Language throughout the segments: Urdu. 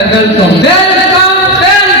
Welcome, welcome, welcome.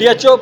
DHO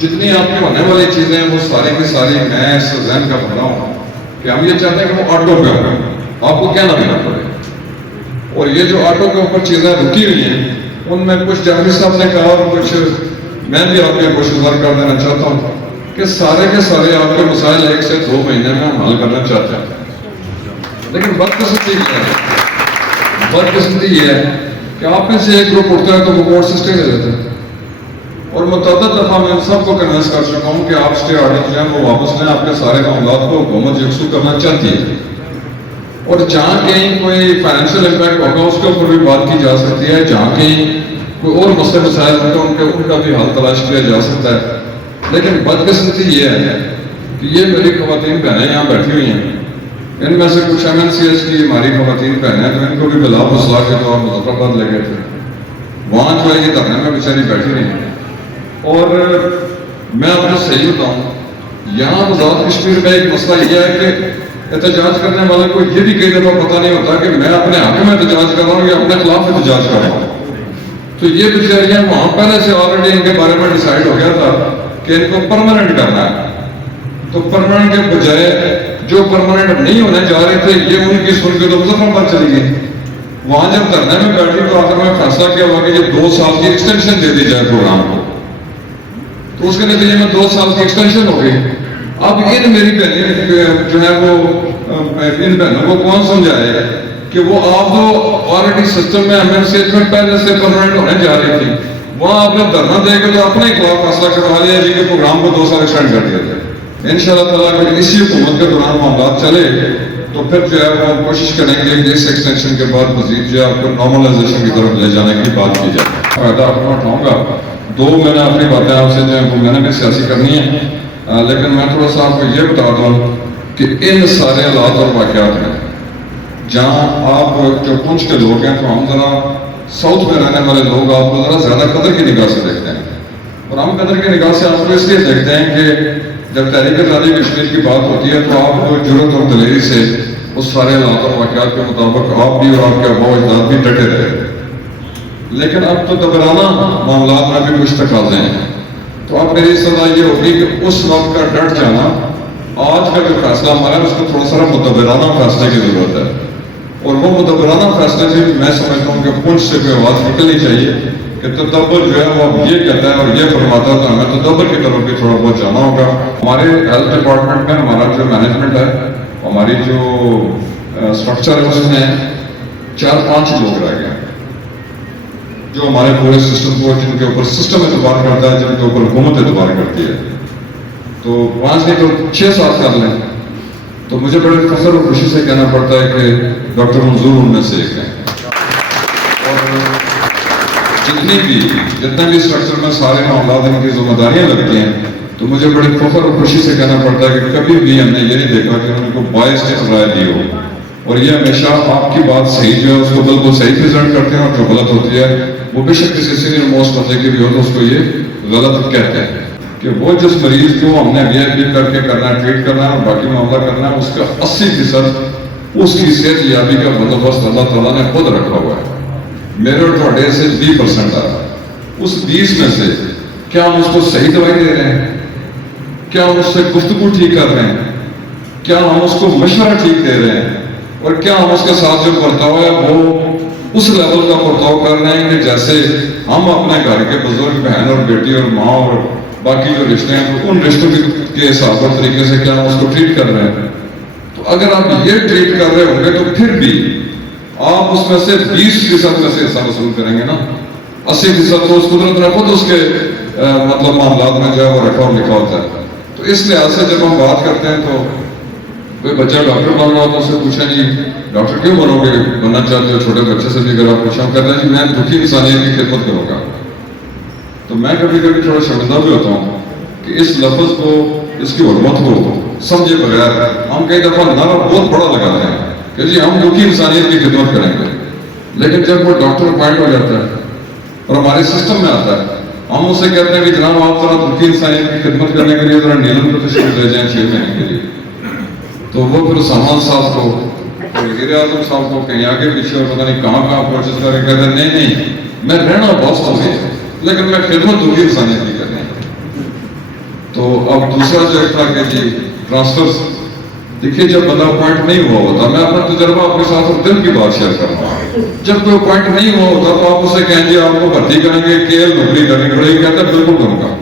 جتنی آپ کی ہونے والی چیزیں ہیں وہ ساری کی ساری میں اس ذہن کا بنا ہوں کہ ہم یہ چاہتے ہیں کہ وہ آٹو پہ ہوں آپ کو کیا نہ دینا پڑے. اور یہ جو آٹو کے اوپر چیزیں رکی ہوئی ہیں ان میں کچھ جعفری صاحب نے کہا اور کچھ میں بھی آپ کے گوشگزار کر دینا چاہتا ہوں کہ سارے کے سارے آپ کے مسائل 1 سے 2 مہینے میں ہم حل کرنا چاہتے ہیں. لیکن بدقسمتی یہ ہے کہ آپ میں سے ایک گروپ اٹھتا ہے تو وہ ووٹ سے اسٹے لے لیتے ہیں. اور متعدد دفعہ میں ان سب کو کنوینس کر چکا ہوں کہ آپ اسٹے آرڈر جو ہیں وہ واپس لیں. آپ کے سارے معاملات کو حکومت یکسو کرنا چاہتی ہے اور جہاں کہیں کوئی فائنینشیل امپیکٹ ہوگا اس کے اوپر بھی بات کی جا سکتی ہے. جہاں کہیں کوئی اور مسئلے مسائل ہوتے ہیں ان کا بھی حل تلاش کیا جا سکتا ہے. لیکن بدقسمتی یہ ہے کہ یہ میری خواتین بہنیں یہاں بیٹھی ہوئی ہیں. ان میں سے کچھ MNCH کی ہماری خواتین بہنیں تو ان کو بھی بلا بسلا کے تو آپ مظفر آباد لے گئے تھے. وہاں جو ہے یہ دھرنے میں بیچاری بیٹھی رہی ہیں. اور میں آپ کو صحیح بتاؤں یہاں آزاد کشمیر میں ایک مسئلہ یہ ہے کہ احتجاج کرنے والے کو یہ بھی کئی دفعہ پتہ نہیں ہوتا کہ میں اپنے حق میں احتجاج کر رہا ہوں یا اپنے خلاف احتجاج کر رہا ہوں. تو یہ بیچاریاں وہاں پہلے سے آلریڈی ان کے بارے میں ڈیسائیڈ ہو گیا تھا کہ ان کو پرماننٹ کرنا ہے. تو پرماننٹ کے بجائے جو پرماننٹ نہیں ہونے جا رہے تھے یہ ان کی سن کے تو مظفر پر چلی گئی. وہاں جب دھرنے میں بیٹھی تو آخر میں فیصلہ کیا ہوا کہ یہ 2 سال کی ایکسٹینشن دے دی جائے پروگرام کو. تو اس کے نتیجے میں 2 سال کی ایکسٹینشن ہو گئی. اب ان میری بہنیں جو ہے وہ ان بہنوں کو کون سمجھائے کہ وہ آپ تو آلریڈی سسٹم میں MNCH میں پہلے سے پرماننٹ ہونے جا رہی تھی. وہاں آپ نے دھرنا دے کے تو اپنے خلاف فیصلہ کروا لیا جی کہ پروگرام کو 2 سال ایکسٹینڈ کر دیا جائے. انشاءاللہ تعالیٰ اگر اسی حکومت کے دوران معاملات چلے تو پھر جو ہے وہ کوشش کریں گے کہ اس ایکسٹینشن کے بعد مزید جو ہے آپ کو نارملائزیشن کی طرف لے جانے کی بات کی جائے. فائدہ اپنا اٹھاؤں گا. 2 میں نے اپنی باتیں آپ سے جو ہے وہ میں نے بھی سیاسی کرنی ہے لیکن میں تھوڑا سا آپ کو یہ بتا دوں کہ ان سارے حالات اور واقعات ہیں جہاں آپ جو پونچھ کے لوگ ہیں تو ہم ذرا ساؤتھ میں رہنے والے لوگ آپ کو ذرا زیادہ قدر کی نگاہ سے دیکھتے ہیں. اور ہم قدر کی نگاہ سے آپ کو اس لیے دیکھتے ہیں کہ جب تحریک آزادی کشمیر کی بات ہوتی ہے تو آپ کو جرأت اور دلیری سے اس سارے حالات اور واقعات کے مطابق آپ بھی اور آپ کے آباء و اجداد بھی ڈٹے رہے. لیکن اب تو دبرانہ معاملات میں بھی کچھ تقاضے ہیں. تو اب میری صلاح یہ ہوگی کہ اس وقت کا ڈٹ جانا آج کا جو فیصلہ ہمارا ہے اس کو تھوڑا سا مدبرانہ فیصلے کی ضرورت ہے. اور وہ مدبرانہ فیصلے سے میں سمجھتا ہوں کہ پونچھ سے کوئی آواز نکلنی چاہیے کہ تدبر جو ہے وہ اب یہ کہتا ہے اور یہ فرماتا ہے تو ہمیں تدبر کی طرف بھی تھوڑا بہت جانا ہوگا. ہمارے ہیلتھ ڈپارٹمنٹ میں ہمارا جو مینجمنٹ ہے ہماری جو اسٹرکچر ہے اس میں 4-5 لوگ رہ گئے جو ہمارے پورے سسٹم کو جن کے اوپر سسٹم اعتبار کرتا ہے جن کے اوپر حکومت اعتبار کرتی ہے. تو 5 نہیں تو 6-7 کر لیں تو مجھے بڑے فخر اور خوشی سے کہنا پڑتا ہے کہ ڈاکٹر منظور ان میں سے ایک ہیں. اور جتنے بھی اسٹرکچر میں سارے معاملات ان کی ذمہ داریاں لگتی ہیں تو مجھے بڑے فخر اور خوشی سے کہنا پڑتا ہے کہ کبھی بھی ہم نے یہ نہیں دیکھا کہ انہوں کو باعث رائے دی ہو. اور یہ ہمیشہ آپ کی بات صحیح جو ہے اس کو بالکل صحیح پریزنٹ کرتے ہیں اور جو غلط ہوتی ہے وہ بے شک کسی سینئر موسٹ بندے کی بھی ہو تو اس کو یہ غلط کہتے ہیں کہ وہ جس مریض کو ہم نے VIP کر کے کرنا ہے ٹریٹ کرنا ہے اور باقی معاملہ کرنا ہے اس کا 80% اس کی صحت یابی کا بندوبست اللہ تعالیٰ نے خود رکھا ہوا ہے. میرے اور تھوڑے سے 20% آ رہا ہے. اس 20 میں سے کیا ہم اس کو صحیح دوائی دے رہے ہیں؟ کیا ہم اس سے گفتگو ٹھیک کر رہے ہیں؟ کیا ہم اس کو مشورہ ٹھیک دے رہے ہیں؟ اور کیا ہم اس کے ساتھ جو برتاؤ ہے وہ اس لیول کا برتاؤ کر رہے ہیں کہ جیسے ہم اپنے گھر کے بزرگ بہن اور بیٹی اور ماں اور باقی جو رشتے ہیں تو ان رشتوں کے حساب اور طریقے سے کیا ہم اس کو ٹریٹ کر رہے ہیں؟ تو اگر آپ یہ ٹریٹ کر رہے ہوں گے تو پھر بھی آپ اس میں سے 20% میں سے حصہ وصول کریں گے نا. 80% تو اس قدرت نے خود اس کے مطلب معاملات میں جو ہے وہ رکھا اور لکھا ہوتا ہے. تو اس لحاظ سے جب ہم بات کرتے ہیں تو کوئی بچہ ڈاکٹر بن رہا ہو تو اس سے پوچھیں جی ڈاکٹر کیوں بنو گے بننا چاہتے ہو؟ چھوٹے بچے سے بھی اگر آپ پوچھیں کہتے ہیں جی میں دکھی انسانیت کی خدمت کروں گا. تو میں کبھی کبھی تھوڑا شرمندہ بھی ہوتا ہوں کہ اس لفظ کو اس کی حرمت کو سمجھے بغیر ہم کئی دفعہ نعرہ بہت بڑا لگاتے ہیں کہ جی ہم دکھی انسانیت کی خدمت کریں گے. لیکن جب وہ ڈاکٹر اپوائنٹ ہو جاتا ہے اور ہمارے سسٹم میں آتا ہے ہم اسے کہتے ہیں کہ جناب آپ ذرا دکھی انسانیت کی خدمت کرنے کے لیے ذرا نیلم کو تشریف لے جائیں 6 مہینے کے لیے. تو وہ پھر سامان صاحب کو وزیر اعظم صاحب کو کہیں آگے پیچھے اور پتہ نہیں کہاں پروسیس کر کے کہتے ہیں نہیں میں رہنا بوسٹن میں لیکن میں خدمت دکھی انسانیت کی کرنی ہے. تو اب دوسرا جو تھا کہ جی ٹرانسفر، دیکھیے جب بندہ اپوائنٹ نہیں ہوا ہوتا، میں اپنا تجربہ آپ کے ساتھ دل کی بات شیئر کر رہا ہوں، جب کوئی اپوائنٹ نہیں ہوا ہوتا تو آپ اسے کہیں گے آپ کو بھرتی کریں گے، کیل نوکری کرنی پڑے گی، کہتا ہے بالکل کروں گا.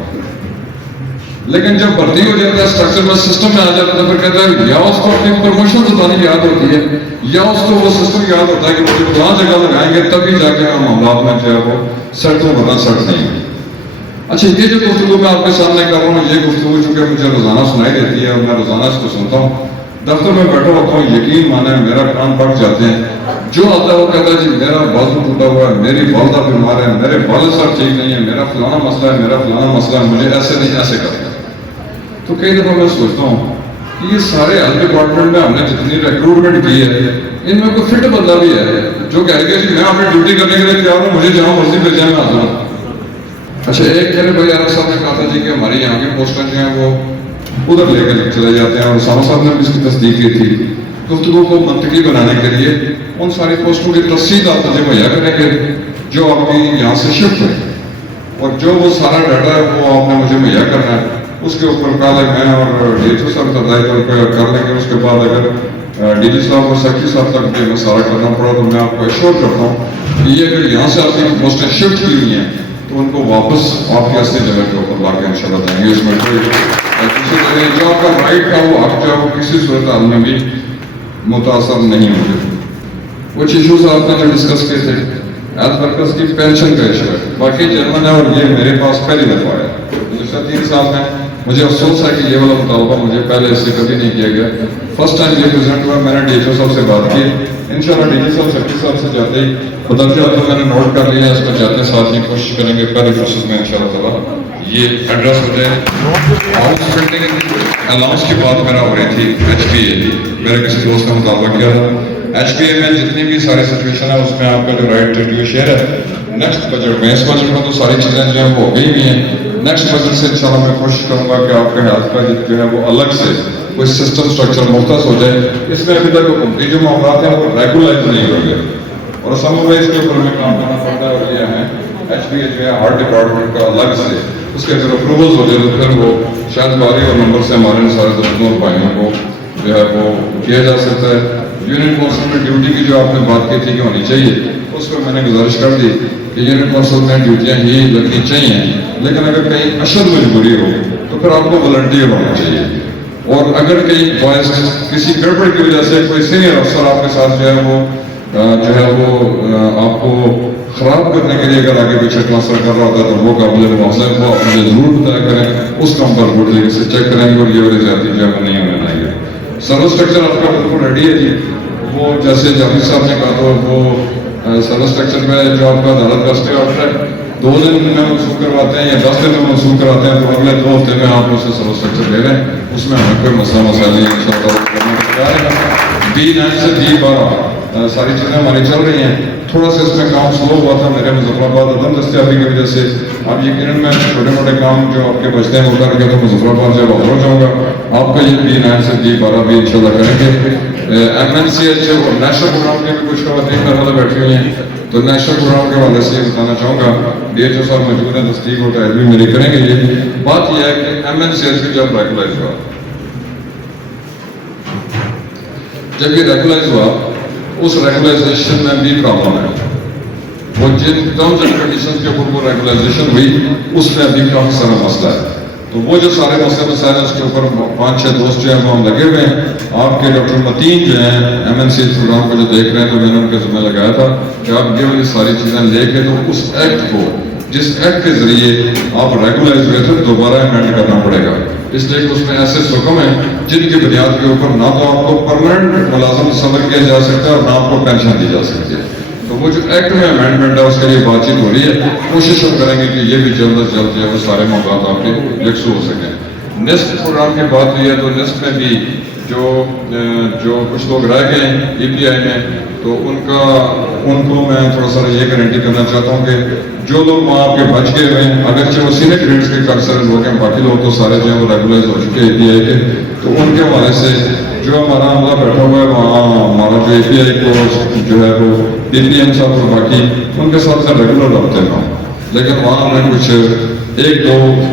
لیکن جب بھرتی ہو جاتا ہے، اسٹرکچر میں سسٹم میں آ جاتا ہے، پھر کہتا ہے یا اس کو اپنی پروموشن بتانے کی یاد ہوتی ہے، یا اس کو وہ سسٹم یاد ہوتا ہے کہ مجھے فلاں جگہ لگائیں گے تبھی جا کے ہم معاملات میں جو ہے وہ سیٹ ہو، ورنہ سیٹ نہیں ہے. اچھا، یہ جو گفتگو میں آپ کے سامنے کر رہا ہوں، یہ گفتگو چونکہ مجھے روزانہ سنائی دیتی ہے اور میں روزانہ اس کو سنتا ہوں، دفتر میں بیٹھا ہوتا ہوں، یقین مانے میرا کان پھٹ جاتے ہیں. جو آتا ہے وہ کہتا ہے جی میرا بازو ٹوٹا ہوا ہے، میری والدہ بیمار ہے، میرے والد صاحب ٹھیک نہیں ہے، میرا فلانا مسئلہ ہے، میرا فلانا مسئلہ ہے، مجھے ایسے نہیں ایسے کرتا. تو کئی دفعہ میں سوچتا ہوں کہ یہ سارے ہیلتھ ڈپارٹمنٹ میں ہم نے جتنی ریکروٹمنٹ کی ہے، ان میں کوئی فٹ بندہ بھی ہے جو کہہ گا جی میں اپنی ڈیوٹی کرنے کے لیے تیار ہوں، مجھے جہاں مرضی بھیجیں میں حاضر ہوں. اچھا، ایک میرے بھائی عرب صاحب نے کہا تھا جی کہ ہماری یہاں کی پوسٹیں جو ہیں وہ ادھر لے کے چلے جاتے ہیں، اور اسامہ صاحب نے بھی اس کی تصدیق کی تھی. گفتگو کو منطقی بنانے کے لیے ان ساری پوسٹوں کی تفصیل آپ مجھے مہیا کریں گے جو آپ کی یہاں سے شفٹ ہوئی، اور جو وہ سارا ڈاٹا ہے وہ آپ نے مجھے مہیا کرنا ہے. اس کے اوپر کال میں اور ڈی ایچ او صاحب بتائی طور پہ کر لیں گے. اس کے بعد اگر ڈی جی صاحب اور سیکٹری صاحب تک میں سارا کرنا پڑا تو میں آپ کو ایشور کرتا ہوں کہ یہ اگر یہاں سے آپ کی پوسٹیں شفٹ کی ہوئی ہیں تو ان کو واپس آپ کی اصلی جگہ کے اوپر لا کے انشاءاللہ دیں گے. اس میں کوئی کسی طرح جو آپ کا رائٹ تھا وہ حق جو ہے وہ کسی صورت حال میں بھی متاثر نہیں ہوگی. کچھ ایشوز آپ نے جو ڈسکس کیے تھے، ہیلتھ ورکرز کی پینشن کا ایشو ہے، باقی جرمن ہے اور یہ میرے پاس پہلی دفعہ ہے. گزشتہ 3 سال میں مجھے افسوس ہے کہ یہ والا مطالبہ مجھے پہلے اس سے کبھی نہیں کیا گیا. فرسٹ ٹائم یہ پریزنٹ ہوا. میں نے ڈی ایچ او صاحب سے بات کی، انشاءاللہ ڈی جی صاحب سیکٹری صاحب سے جاتے ہی بدرجہ تو میں نے نوٹ کر لیا، اس کو جاتے ساتھ ہی کوشش کریں گے پہلے پروسیس میں انشاءاللہ تعالیٰ یہ ایڈریس ہو جائے. ہاؤس بلڈنگ الاؤنس کی بات میرا ہو رہی تھی، ایچ پی اے میرے کسی دوست نے مطالبہ کیا تھا. ایچ پی اے میں جتنی بھی ساری سچویشن ہے اس میں آپ کا جو رائٹ ٹو شیئر ہے نیکسٹ بجٹ میں، اس بجٹ میں تو ساری چیزیں جو ہیں وہ ہو گئی ہوئی ہیں. نیکسٹ بجٹ سے انشاءاللہ میں کوشش کروں گا کہ آپ کے ہیلتھ کا جو ہے وہ الگ سے کوئی سسٹم اسٹرکچر مختص ہو جائے. اس میں ابھی تک حکومتی جو معاملات ہیں وہ ریگولائز نہیں ہو گئے اور سم وائز کے اوپر میں کام کرنا پڑتا ہے. اور یہ ہے ایچ پی اے جو ہے ہر ڈپارٹمنٹ کا الگ سے اس کے اگر اپروولز ہو جائے تو پھر وہ شاید باری اور نمبر سے ہمارے سارے دوستوں اور بھائیوں کو جو ہے وہ کیا جا سکتا ہے. یونین کونسل میں ڈیوٹی کی جو آپ نے بات کی تھی کہ ہونی چاہیے، اس پر میں نے گزارش کر دی کہ یونین کونسل میں ڈیوٹیاں ہی لگنی چاہیے، لیکن اگر کہیں اشد مجبوری ہو تو پھر آپ کو والنٹیئر ہونا چاہیے. اور اگر کہیں باعث کسی گڑبڑ کی وجہ سے کوئی سینئر افسر آپ کے ساتھ جو ہے وہ آپ کو خراب کرنے کے لیے اگر آگے پیچھے ٹرانسفر کر رہا ہوتا ہے تو وہ قابل مواخذہ ہے، وہ آپ مجھے ضرور بتایا کریں، اس کام پر گڈ طریقے سے چیک کریں گے اور یہ والی زیادتی جو ہے نہیں ہونے دیں گے. سروس اسٹرکچر آپ کا بالکل ریڈی ہے جی. وہ جیسے جاوید صاحب نے کہا تو وہ سروس اسٹرکچر میں جو آپ کا عدالت کا اسٹے آرڈر ہے 2 دن میں منسوخ کرواتے ہیں یا 10 دن میں منسوخ کراتے ہیں، تو اگلے 2 ہفتے میں آپ اسے سروس اسٹرکچر دے رہے ہیں. اس میں ہمیں کوئی مسئلہ نہیں ہے انشاءاللہ. B9 سے B12 ساری چیزیں ہماری چل رہی ہیں. تھوڑا سا اس میں کام سلو ہوا تھا میرے مظفر آباد عدم دستیابی کی وجہ سے. اب یقیناً میں چھوٹے موٹے کام جو آپ کے بچتے ہیں وہ کر کے تو مظفر آباد سے باہر ہو جاؤں گا. آپ کا یہ B9 سے B12 بھی انشاءاللہ کریں گے. MNCH اور نیشنل پروگرام کے بھی کچھ خواتین میرے والے بیٹھی ہوئی ہیں، تو نیشنل پروگرام کے حوالے سے یہ بتانا چاہوں گا. ڈی ایچ او صاحب موجود ہیں، تصدیق اور تائید بھی میری کریں گے. یہ بات یہ ہے کہ MNCH کی جب ریگولائز ہوا، جب یہ ریگولائز ہوا اس ریگولائزیشن میں بھی پرابلم ہے. وہ جن ٹرمز اینڈ کنڈیشنز کے اوپر وہ ریگولائزیشن ہوئی اس میں ابھی کافی سارا مسئلہ ہے. تو وہ جو سارے مسئلے مسائل ہیں اس کے اوپر 5-6 دوست جو ہیں وہ ہم لگے ہوئے ہیں. آپ کے ڈاکٹر متین جو ہیں MNCH پروگرام کو جو دیکھ رہے ہیں، تو میں نے ان کے ذمہ لگایا تھا کہ آپ یہ والی ساری چیزیں لے کے تو اس ایکٹ کو جس ایکٹ کے ذریعے آپ ریگولائز ہوئے تھے دوبارہ امینڈ کرنا پڑے گا. اس لیے کہ اس میں ایسے حکم ہیں جن کی بنیاد کے اوپر نہ تو آپ کو پرماننٹ ملازم تصور کیا جا سکتا ہے اور نہ آپ کو پینشن دی جا سکتی ہے. تو وہ جو ایکٹ میں امینڈمنٹ ہے اس کے لیے بات چیت ہو رہی ہے. کوشش ہم کریں گے کہ یہ بھی جلد از جلد جو ہے وہ سارے معاملات آپ کے یکسو ہو سکیں. نصف پروگرام کی بات ہوئی ہے تو نصف میں بھی جو کچھ لوگ رہ گئے ہیں EPI میں، تو ان کو میں تھوڑا سا یہ گارنٹی کرنا چاہتا ہوں کہ جو لوگ وہاں آپ کے بچ گئے ہوئے ہیں، اگرچہ وہ سینئر گریڈس کے کافی سارے لوگ ہیں، باقی لوگ تو سارے جو ہیں وہ ریگولائز ہو چکے ہیں EPI کے، تو ان کے حوالے سے جو ہمارا عملہ بیٹھا ہوا ہے وہاں ہمارا جو EPI کو جو ہے وہ PPM صاحب اور باقی ان کے ساتھ ریگولر رابطے میں ہوں، لیکن وہاں ہمیں کچھ 1-2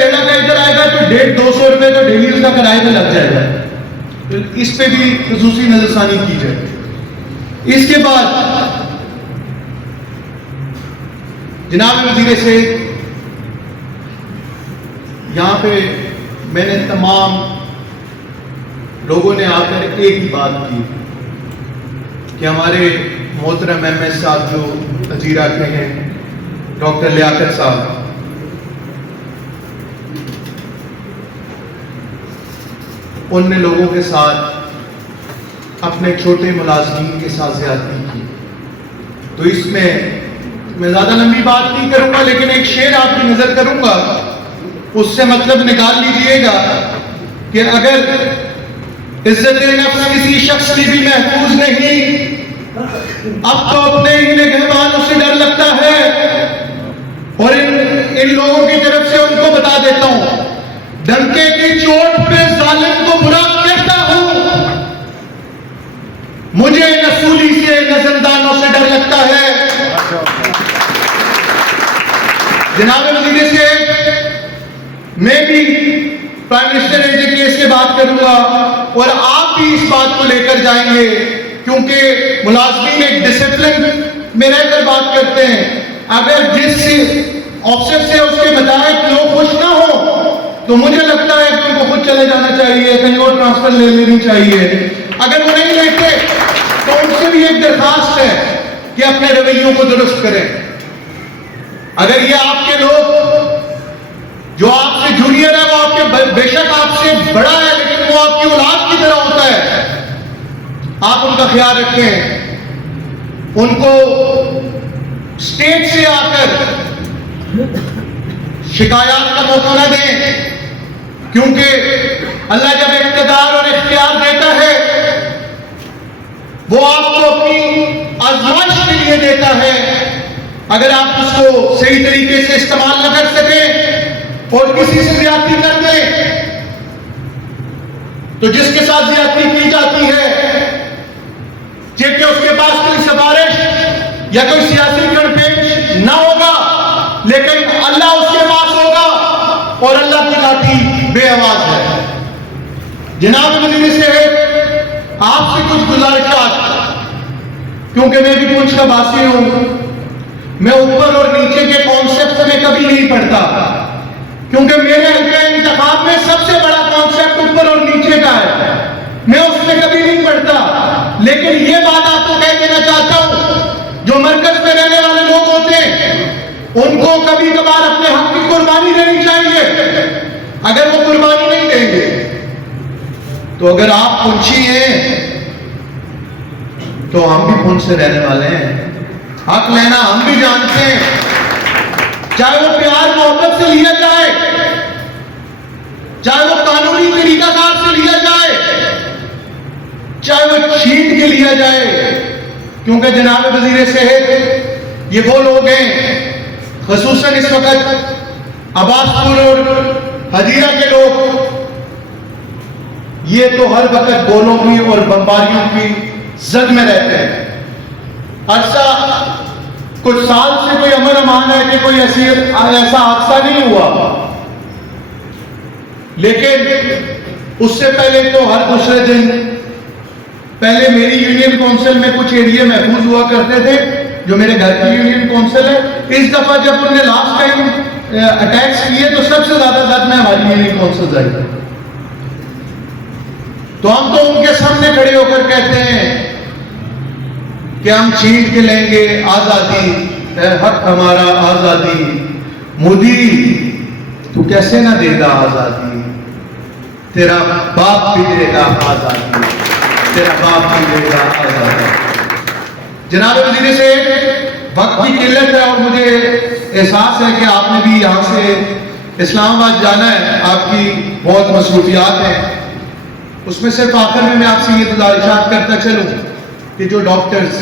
سیڑا کا ادھر آئے گا تو 150-200 روپے تو ڈیلی اس کا کرائے میں لگ جائے گا. تو اس پہ بھی خصوصی نظر ثانی کی جائے. اس کے بعد جناب وزیر صحت، یہاں پہ میں نے تمام لوگوں نے آ کر ایک ہی بات کی کہ ہمارے محترم ایم ایس صاحب جو ہزیرہ کے ہیں، ڈاکٹر لیاقت صاحب، ان نے لوگوں کے ساتھ اپنے چھوٹے ملازمین کے ساتھ زیادتی کی. تو اس میں زیادہ لمبی بات نہیں کروں گا، لیکن ایک شعر آپ کی نظر کروں گا، اس سے مطلب نکال لیجئے گا کہ اگر عزت نفس کسی شخص کی بھی محفوظ نہیں، اب تو اپنے ہی نگہبانوں سے ڈر لگتا ہے. اور ان لوگوں کی طرف سے ان کو بتا دیتا ہوں، ڈنکے کی چوٹ پہ ظالم کو برا کہتا ہوں، مجھے رسولی سے نظردانوں سے ڈر لگتا ہے. جناب وزیر صحت، میں بھی پرائم منسٹر ایجے کیس سے بات کروں گا اور آپ بھی اس بات کو لے کر جائیں گے، کیونکہ ملازمین ایک ڈسپلن میں رہ کر بات کرتے ہیں. اگر جس آفسر سے اس کے مطابق لوگ خوش نہ ہو تو مجھے لگتا ہے کہ ان کو خود چلے جانا چاہیے، کہیں اور ٹرانسفر لے لینی چاہیے. اگر وہ نہیں لیتے تو ان سے بھی ایک درخواست ہے کہ اپنے رویوں کو درست کریں. اگر یہ آپ کے لوگ جو آپ سے جونیئر ہے، وہ آپ کے بے شک آپ سے بڑا ہے، لیکن وہ آپ کی اولاد کی طرح ہوتا ہے، آپ ان کا خیال رکھیں. ان کو اسٹیج سے آ کر شکایات کا موقع نہ دیں، کیونکہ اللہ جب اقتدار اور اختیار دیتا ہے وہ آپ کو اپنی آزمائش کے لیے دیتا ہے. اگر آپ اس کو صحیح طریقے سے استعمال نہ کر سکیں اور کسی سے زیادتی کر دیں تو جس کے ساتھ زیادتی کی جاتی ہے کہ اس کے پاس کوئی سفارش یا کوئی سیاسی کیمپین نہ ہوگا، لیکن اللہ اس کے پاس ہوگا اور اللہ کی لاٹھی بے آواز ہے. جناب وزیر صحت، آپ سے کچھ گزارشات، کیونکہ میں بھی پونچھ کا باسی ہوں، میں اوپر اور نیچے کے کانسیپٹ میں کبھی نہیں پڑھتا، کیونکہ میرے حلقہ انتخاب میں سب سے بڑا کانسیپٹ اوپر اور نیچے کا ہے، میں اس میں کبھی نہیں پڑھتا. لیکن یہ بات آپ کو کہہ دینا چاہتا ہوں، جو مرکز میں رہنے والے لوگ ہوتے ہیں ان کو کبھی کبھار اپنے حق کی قربانی دینی چاہیے. اگر وہ قربانی نہیں دیں گے تو اگر آپ پونچھی ہیں تو ہم بھی پونچھ سے رہنے والے ہیں، حق لینا ہم بھی جانتے ہیں، چاہے وہ پیار محبت سے لیا جائے، چاہے وہ قانونی طریقہ کار سے لیا جائے، چاہے وہ چھینٹ کے لیا جائے. کیونکہ جناب وزیر صحت، یہ وہ لوگ ہیں، خصوصاً اس وقت عباس پور اور ہزیرہ کے لوگ، یہ تو ہر وقت گولوں کی اور بمباریوں کی زد میں رہتے ہیں. عرصہ کچھ سال سے کوئی امن امان ہے کہ کوئی ایسا حادثہ نہیں ہوا، لیکن اس سے پہلے تو ہر دوسرے دن، پہلے میری یونین کونسل میں کچھ ایریا محفوظ ہوا کرتے تھے جو میرے گھر کی یونین کونسل ہے. اس دفعہ جب انہوں نے لاسٹ ٹائم اٹیکس کیے تو سب سے زیادہ زد میں ہماری یونین کونسل آئی. تو ہم تو ان کے سامنے کھڑے ہو کر کہتے ہیں کہ ہم چھینٹ کے لیں گے آزادی، اے حق ہمارا آزادی. مودی تو کیسے نہ دے گا آزادی، تیرا باپ بھی دے گا آزادی، تیرا باپ بھی دے گا آزادی. جناب وزیر صحت، وقت کی قلت ہے اور مجھے احساس ہے کہ آپ نے بھی یہاں سے اسلام آباد جانا ہے، آپ کی بہت مصروفیات ہیں. اس میں صرف آخر میں آپ سے یہ گزارشات کرتا چلوں کہ جو ڈاکٹرز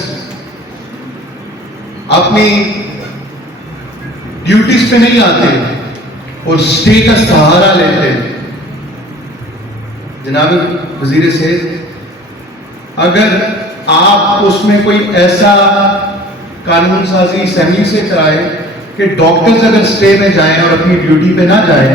اپنی ڈیوٹیز پہ نہیں آتے اور اسٹے کا سہارا لیتے، جناب وزیر صحت، اگر آپ اس میں کوئی ایسا قانون سازی اسمبلی سے کرائے کہ ڈاکٹرز اگر اسٹے میں جائیں اور اپنی ڈیوٹی پہ نہ جائیں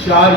4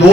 2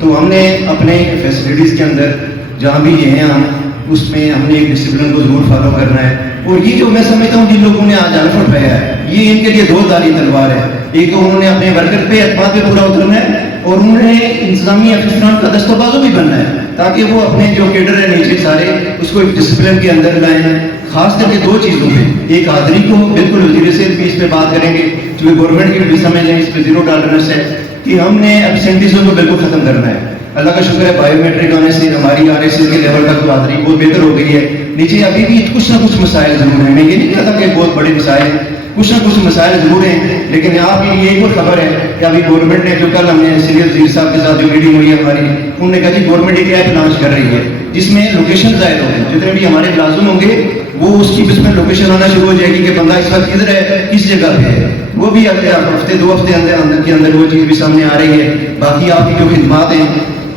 تو ہم نے اپنے فیسلٹیز کے اندر جہاں بھی یہ ہیں اس میں ہم نے ایک ڈسپلن کو ضرور فالو کرنا ہے. اور یہ جو میں سمجھتا ہوں جن لوگوں نے آج حلف اٹھایا ہے یہ ان کے لیے دو داری تلوار ہے. ایک تو انہوں نے اپنے ورکر پہ اعتماد پہ پورا اترنا ہے اور انہوں نے انتظامی افسران کا دستبازو بھی بننا ہے تاکہ وہ اپنے جو کیڈر ہے نیچے سارے اس کو ایک ڈسپلن کے اندر لائیں. خاص کر کے دو چیزوں پہ, ایک حاضری کو بالکل وزیر صحت بھی اس پہ بات کریں گے کیونکہ گورنمنٹ کی بھی سمجھ ہے اس پہ زیرو ٹالرنس ہے کہ ہم نے ایبسینٹیزم کو بالکل ختم کرنا ہے. اللہ کا شکر ہے بایو میٹرک آنے سے ہماری RSS کے لیول تک تو حاضری بہت بہتر ہو گئی ہے. نیچے ابھی بھی کچھ نہ کچھ مسائل ضرور ہیں, میں یہ نہیں کہتا کہ بہت بڑے مسائل ہیں, کچھ نہ کچھ مسائل ضرور ہیں, لیکن آپ کے لیے ایک اور خبر ہے کہ ابھی گورنمنٹ نے جو کل ہم نے سینئر وزیر صاحب کے ساتھ جو میٹنگ ہوئی ہے ہماری, انہوں نے کہا کہ گورنمنٹ ایک ایپ لانچ کر رہی ہے جس میں لوکیشن ظاہر ہوگی. جتنے بھی ہمارے ملازم ہوں گے وہ اس کی اس میں لوکیشن آنا شروع ہو جائے گی کہ بندہ اس وقت کدھر ہے, کس جگہ پہ ہے. وہ بھی ہفتے دو ہفتے اندر کے اندر وہ چیز بھی سامنے آ رہی ہے. باقی آپ کی جو خدمات ہیں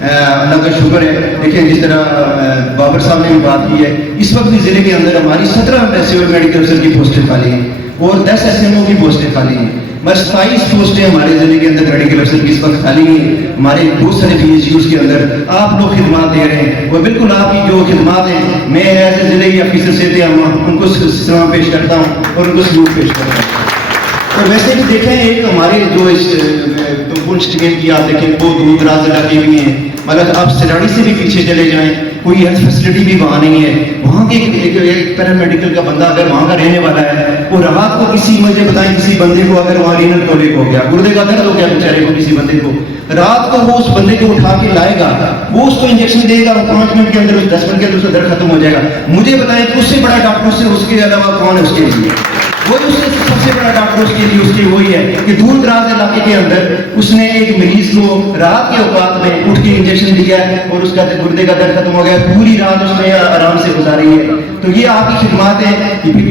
اللہ کا شکر ہے. دیکھیں جس طرح بابر صاحب نے بھی بات کی ہے, اس وقت بھی ضلع کے اندر ہماری 17 سول میڈیکل افسر کی پوسٹیں خالی ہیں اور 10 SMO کی پوسٹیں خالی ہیں. بس 27 پوسٹیں ہمارے ضلع کے اندر میڈیکل افسر کی اس وقت خالی ہیں. ہمارے بہت سارے PHUs کے اندر آپ لوگ خدمات دے رہے ہیں اور بالکل آپ کی جو خدمات ہیں میں ایسے ضلع کے افسر سے ان کو سلام پیش کرتا ہوں اور ان کو سلوک پیش کرتا ہوں. اور ویسے بھی دیکھیں ایک ہمارے جو اسٹیمنٹ کی آپ دیکھیں وہ دور دراز علاقے بھی ہیں, مگر آپ سراڑی سے بھی پیچھے چلے جائیں کوئی ہیلتھ فیسلٹی بھی وہاں نہیں ہے. وہاں کے ایک پیرامیڈیکل کا بندہ اگر وہاں کا رہنے والا ہے وہ رات کو کسی مجھے بتائیں کسی بندے کو اگر وہاں رینل کولک ہو گیا, گردے کا درد ہو گیا بیچارے کو کسی بندے کو, رات کو وہ اس بندے کو اٹھا کے لائے گا, وہ اس کو انجیکشن دے گا, 5 منٹ کے اندر 10 منٹ کے اندر اس کا درد ختم ہو جائے گا. مجھے بتائیں کہ اس سے بڑا ڈاکٹر سے اس کے علاوہ کون ہے اس کے لیے؟ وہی اس سے سب سے بڑا ڈاکٹر اس کے لیے اس کی وہی ہے کہ دور دراز علاقے کے اندر اس نے ایک مریض کو رات کے اوقات میں اٹھ کے انجیکشن دیا ہے اور اس کا گردے کا درد ختم ہو گیا, پوری رات اس نے آرام سے گزاری ہے. تو یہ آپ کی خدمات ہیں,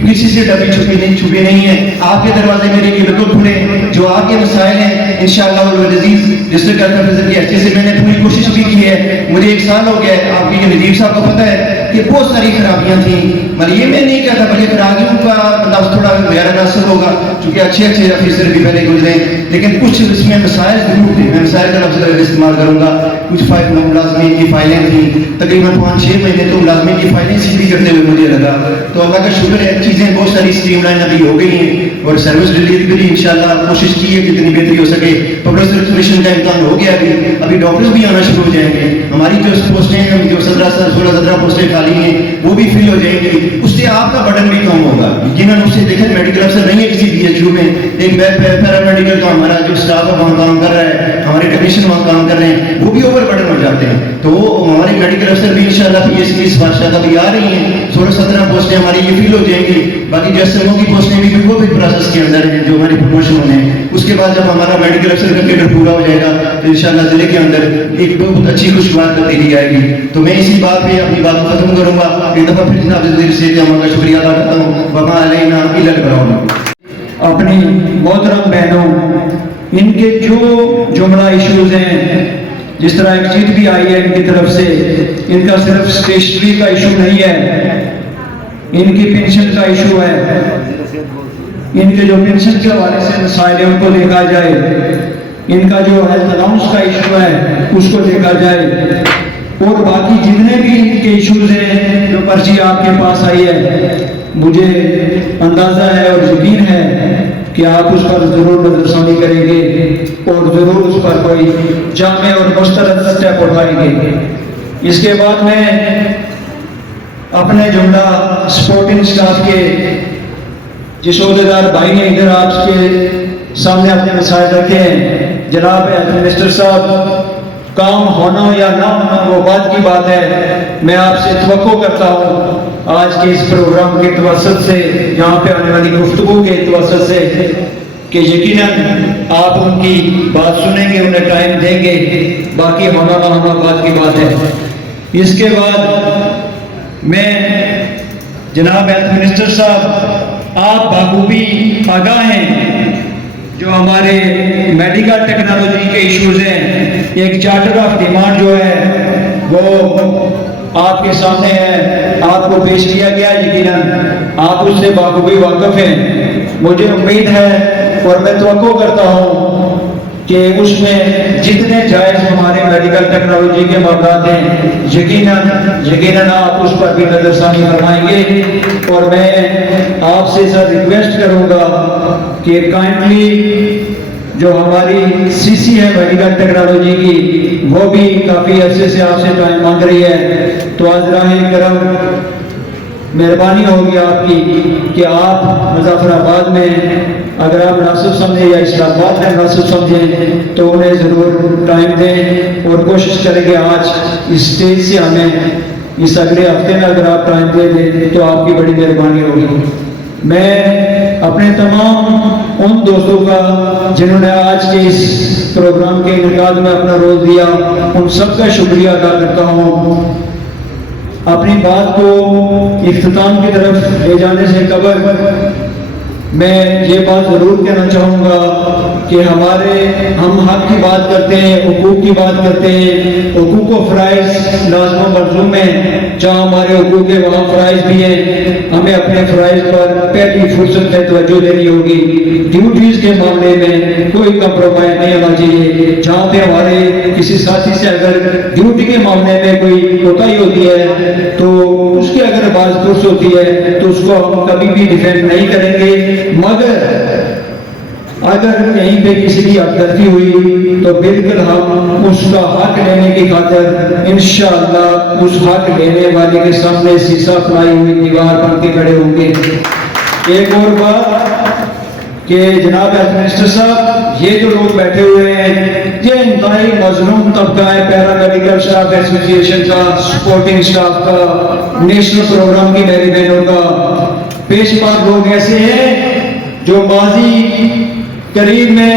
کسی سے ڈبی چھپی نہیں ہے. آپ کے دروازے میرے لیے بالکل کھلے ہیں. جو آپ کے مسائل ہیں انشاءاللہ والعزیز ڈسٹرکٹ ہیلتھ آفیسر کی حیثیت سے میں نے پوری کوشش بھی کی ہے. مجھے 1 سال ہو گیا ہے. آپ کے نجیب صاحب کو پتہ ہے کہ بہت ساری خرابیاں تھیں, مگر یہ میں نہیں کہتا بلکہ خرابیوں کا لفظ تھوڑا میرا ناصر ہوگا چونکہ اچھے آفیسر بھی پہلے گزرے, لیکن کچھ اس میں مسائل ضرور تھے. میں مسائل کا لفظ استعمال کروں گا. کچھ ملازمین کی فائلیں تھیں, تقریباً 5-6 مہینے تو ملازمین کی فائلیں سیدھی کرتے ہوئے مجھے لگا. تو اللہ کا شکر ہے چیزیں بہت ساری اسٹریم لائن ابھی ہو گئی ہیں اور سروس ڈلیوری انشاءاللہ کوشش کی ہے کتنی بہتری ہو سکے. پبلک سرکولیشن کا امتحان ہو گیا ابھی ڈاکٹرز بھی آنا شروع ہو جائیں گے. ہماری جو پوسٹیں ہیں جو 16-17 پوسٹیں خالی ہیں وہ بھی فل ہو جائیں گی. اس سے آپ کا برڈن بھی کم ہوگا. جنہوں نے دیکھیں میڈیکل افسر نہیں ہے کسی PHU میں, ایک پیرامیڈیکل کا ہمارا جو اسٹاف ہے وہاں کام کر رہا ہے, ہمارے ٹیکنیشین وہاں کام کر رہے ہیں, وہ بھی اوور برڈن ہو جاتے ہیں. تو ہمارے میڈیکل افسر بھی انشاءاللہ PHC سفارشات ابھی آ رہی ہیں. 16-17 پوسٹیں ہماری یہ فل ہو جائیں گی. باقی جو SMO کی پوسٹیں بھی وہ بھی پروسیس کے اندر ہیں جو ہماری پروموشن ہونے ہیں. اس کے بعد جب ہمارا میڈیکل افسر کا کیڈر پورا ہو جائے گا تو انشاءاللہ ضلع کے اندر ایک بہت اچھی خوشگوار تبدیلی آئے گی. تو میں اسی بات پہ اپنی بات کو ختم کروں گا. ایک دفعہ پھر جناب وزیر سے کا شکریہ ادا کرتا ہوں. وما علینا الا البلاغ. اپنی محترم بہنوں, ان کے جو جملہ ایشوز ہیں, جس طرح ایک چیٹ بھی آئی ہے ان کی طرف سے, ان کا صرف اسٹیشنری کا ایشو نہیں ہے, ان کی پینشن کا ایشو ہے. ان کے جو پینشن کے حوالے سے مسائل ہیں ان کو دیکھا جائے. ان کا جو ہیلتھ الاؤنس کا ایشو ہے اس کو دیکھا جائے. اور باقی جتنے بھی ان کے ایشوز ہیں جو پرچی آپ کے پاس آئی ہے, مجھے اندازہ ہے اور یقین ہے کہ آپ اس پر ضرور نظر ثانی کریں گے اور ضرور اس پر کوئی جامع اور مسترد اسٹیپ اٹھائیں گے. اس کے بعد میں اپنے جملہ سپورٹنگ سٹاف کے جس عہدیدار بھائی نے ادھر آپ کے سامنے اپنے مسائل رکھے ہیں, جناب ہیلتھ منسٹر صاحب, کام ہونا یا نہ ہونا وہ بات کی بات ہے. میں آپ سے توقع کرتا ہوں آج کے اس پروگرام کے توسط سے, یہاں پہ آنے والی گفتگو کے توسط سے, کہ یقیناً آپ ان کی بات سنیں گے, انہیں ٹائم دیں گے. باقی ہونا نہ ہونا بات کی بات ہے. اس کے بعد میں جناب ہیلتھ منسٹر صاحب, آپ بخوبی آگاہ ہیں جو ہمارے میڈیکل ٹیکنالوجی کے ایشوز ہیں. ایک چارٹر آف ڈیمانڈ جو ہے وہ آپ کے سامنے ہے, آپ کو پیش کیا گیا. یقیناً آپ اس سے بخوبی واقف ہیں. مجھے امید ہے اور میں توقع کرتا ہوں کہ کہ اس میں جتنے جائز ہمارے میڈیکل ٹیکنالوجی کے معاملات ہیں یقیناً آپ اس پر بھی نظر ثانی فرمائیں گے. اور میں آپ سے سر ریکویسٹ کروں گا کہ کائنڈلی جو ہماری سی سی ہے میڈیکل ٹیکنالوجی کی وہ بھی کافی عرصے سے آپ سے ٹائم مانگ رہی ہے. تو آج راہ کرم مہربانی ہوگی آپ کی کہ آپ مظفر آباد میں اگر آپ مناسب سمجھیں یا اسلام آباد میں مناسب سمجھیں تو انہیں ضرور ٹائم دیں اور کوشش کریں کہ آج اس اسٹیج سے ہمیں اس اگلے ہفتے میں اگر آپ ٹائم دے دیں تو آپ کی بڑی مہربانی ہوگی. میں اپنے تمام ان دوستوں کا جنہوں نے آج کے اس پروگرام کے انعقاد میں اپنا رول دیا ان سب کا شکریہ ادا کرتا ہوں. اپنی بات کو اختتام کی طرف لے جانے سے قبل میں یہ بات ضرور کہنا چاہوں گا کہ ہم حق کی بات کرتے ہیں, حقوق کی بات کرتے ہیں, حقوق و فرائض لازم و ملزوم ہیں. جہاں ہمارے حقوق ہے وہاں فرائض بھی ہیں. ہمیں اپنے فرائض پر پہلی فرصت میں توجہ دینی ہوگی. ڈیوٹیز کے معاملے میں کوئی کمپرومائز نہیں ہونا چاہیے. جہاں پہ ہمارے کسی ساتھی سے اگر ڈیوٹی کے معاملے میں کوئی کوتاہی ہوتی ہے تو اس کی اگر باز پرس ہوتی ہے تو اس کو ہم کبھی بھی ڈیفینڈ نہیں کریں گے. مگر اگر کہیں پہ کسی کی غلطی ہوئی تو بالکل ہم اس کا حق لینے کی خاطر انشاءاللہ اس حق لینے والے کے سامنے سیسا پھیلائی ہوئی دیوار بن کے کھڑے ہوں گے. ایک اور بات کہ جناب ہیلتھ منسٹر صاحب, یہ جو لوگ بیٹھے ہوئے ہیں یہ انتہائی مظلوم طبقہ ہے. پیرا میڈیکل اسٹاف ایسوسی ایشن کا, سپورٹنگ اسٹاف کا, نیشنل پروگرام کی میری بہنوں کا. پیشمار لوگ ایسے ہیں جو ماضی قریب میں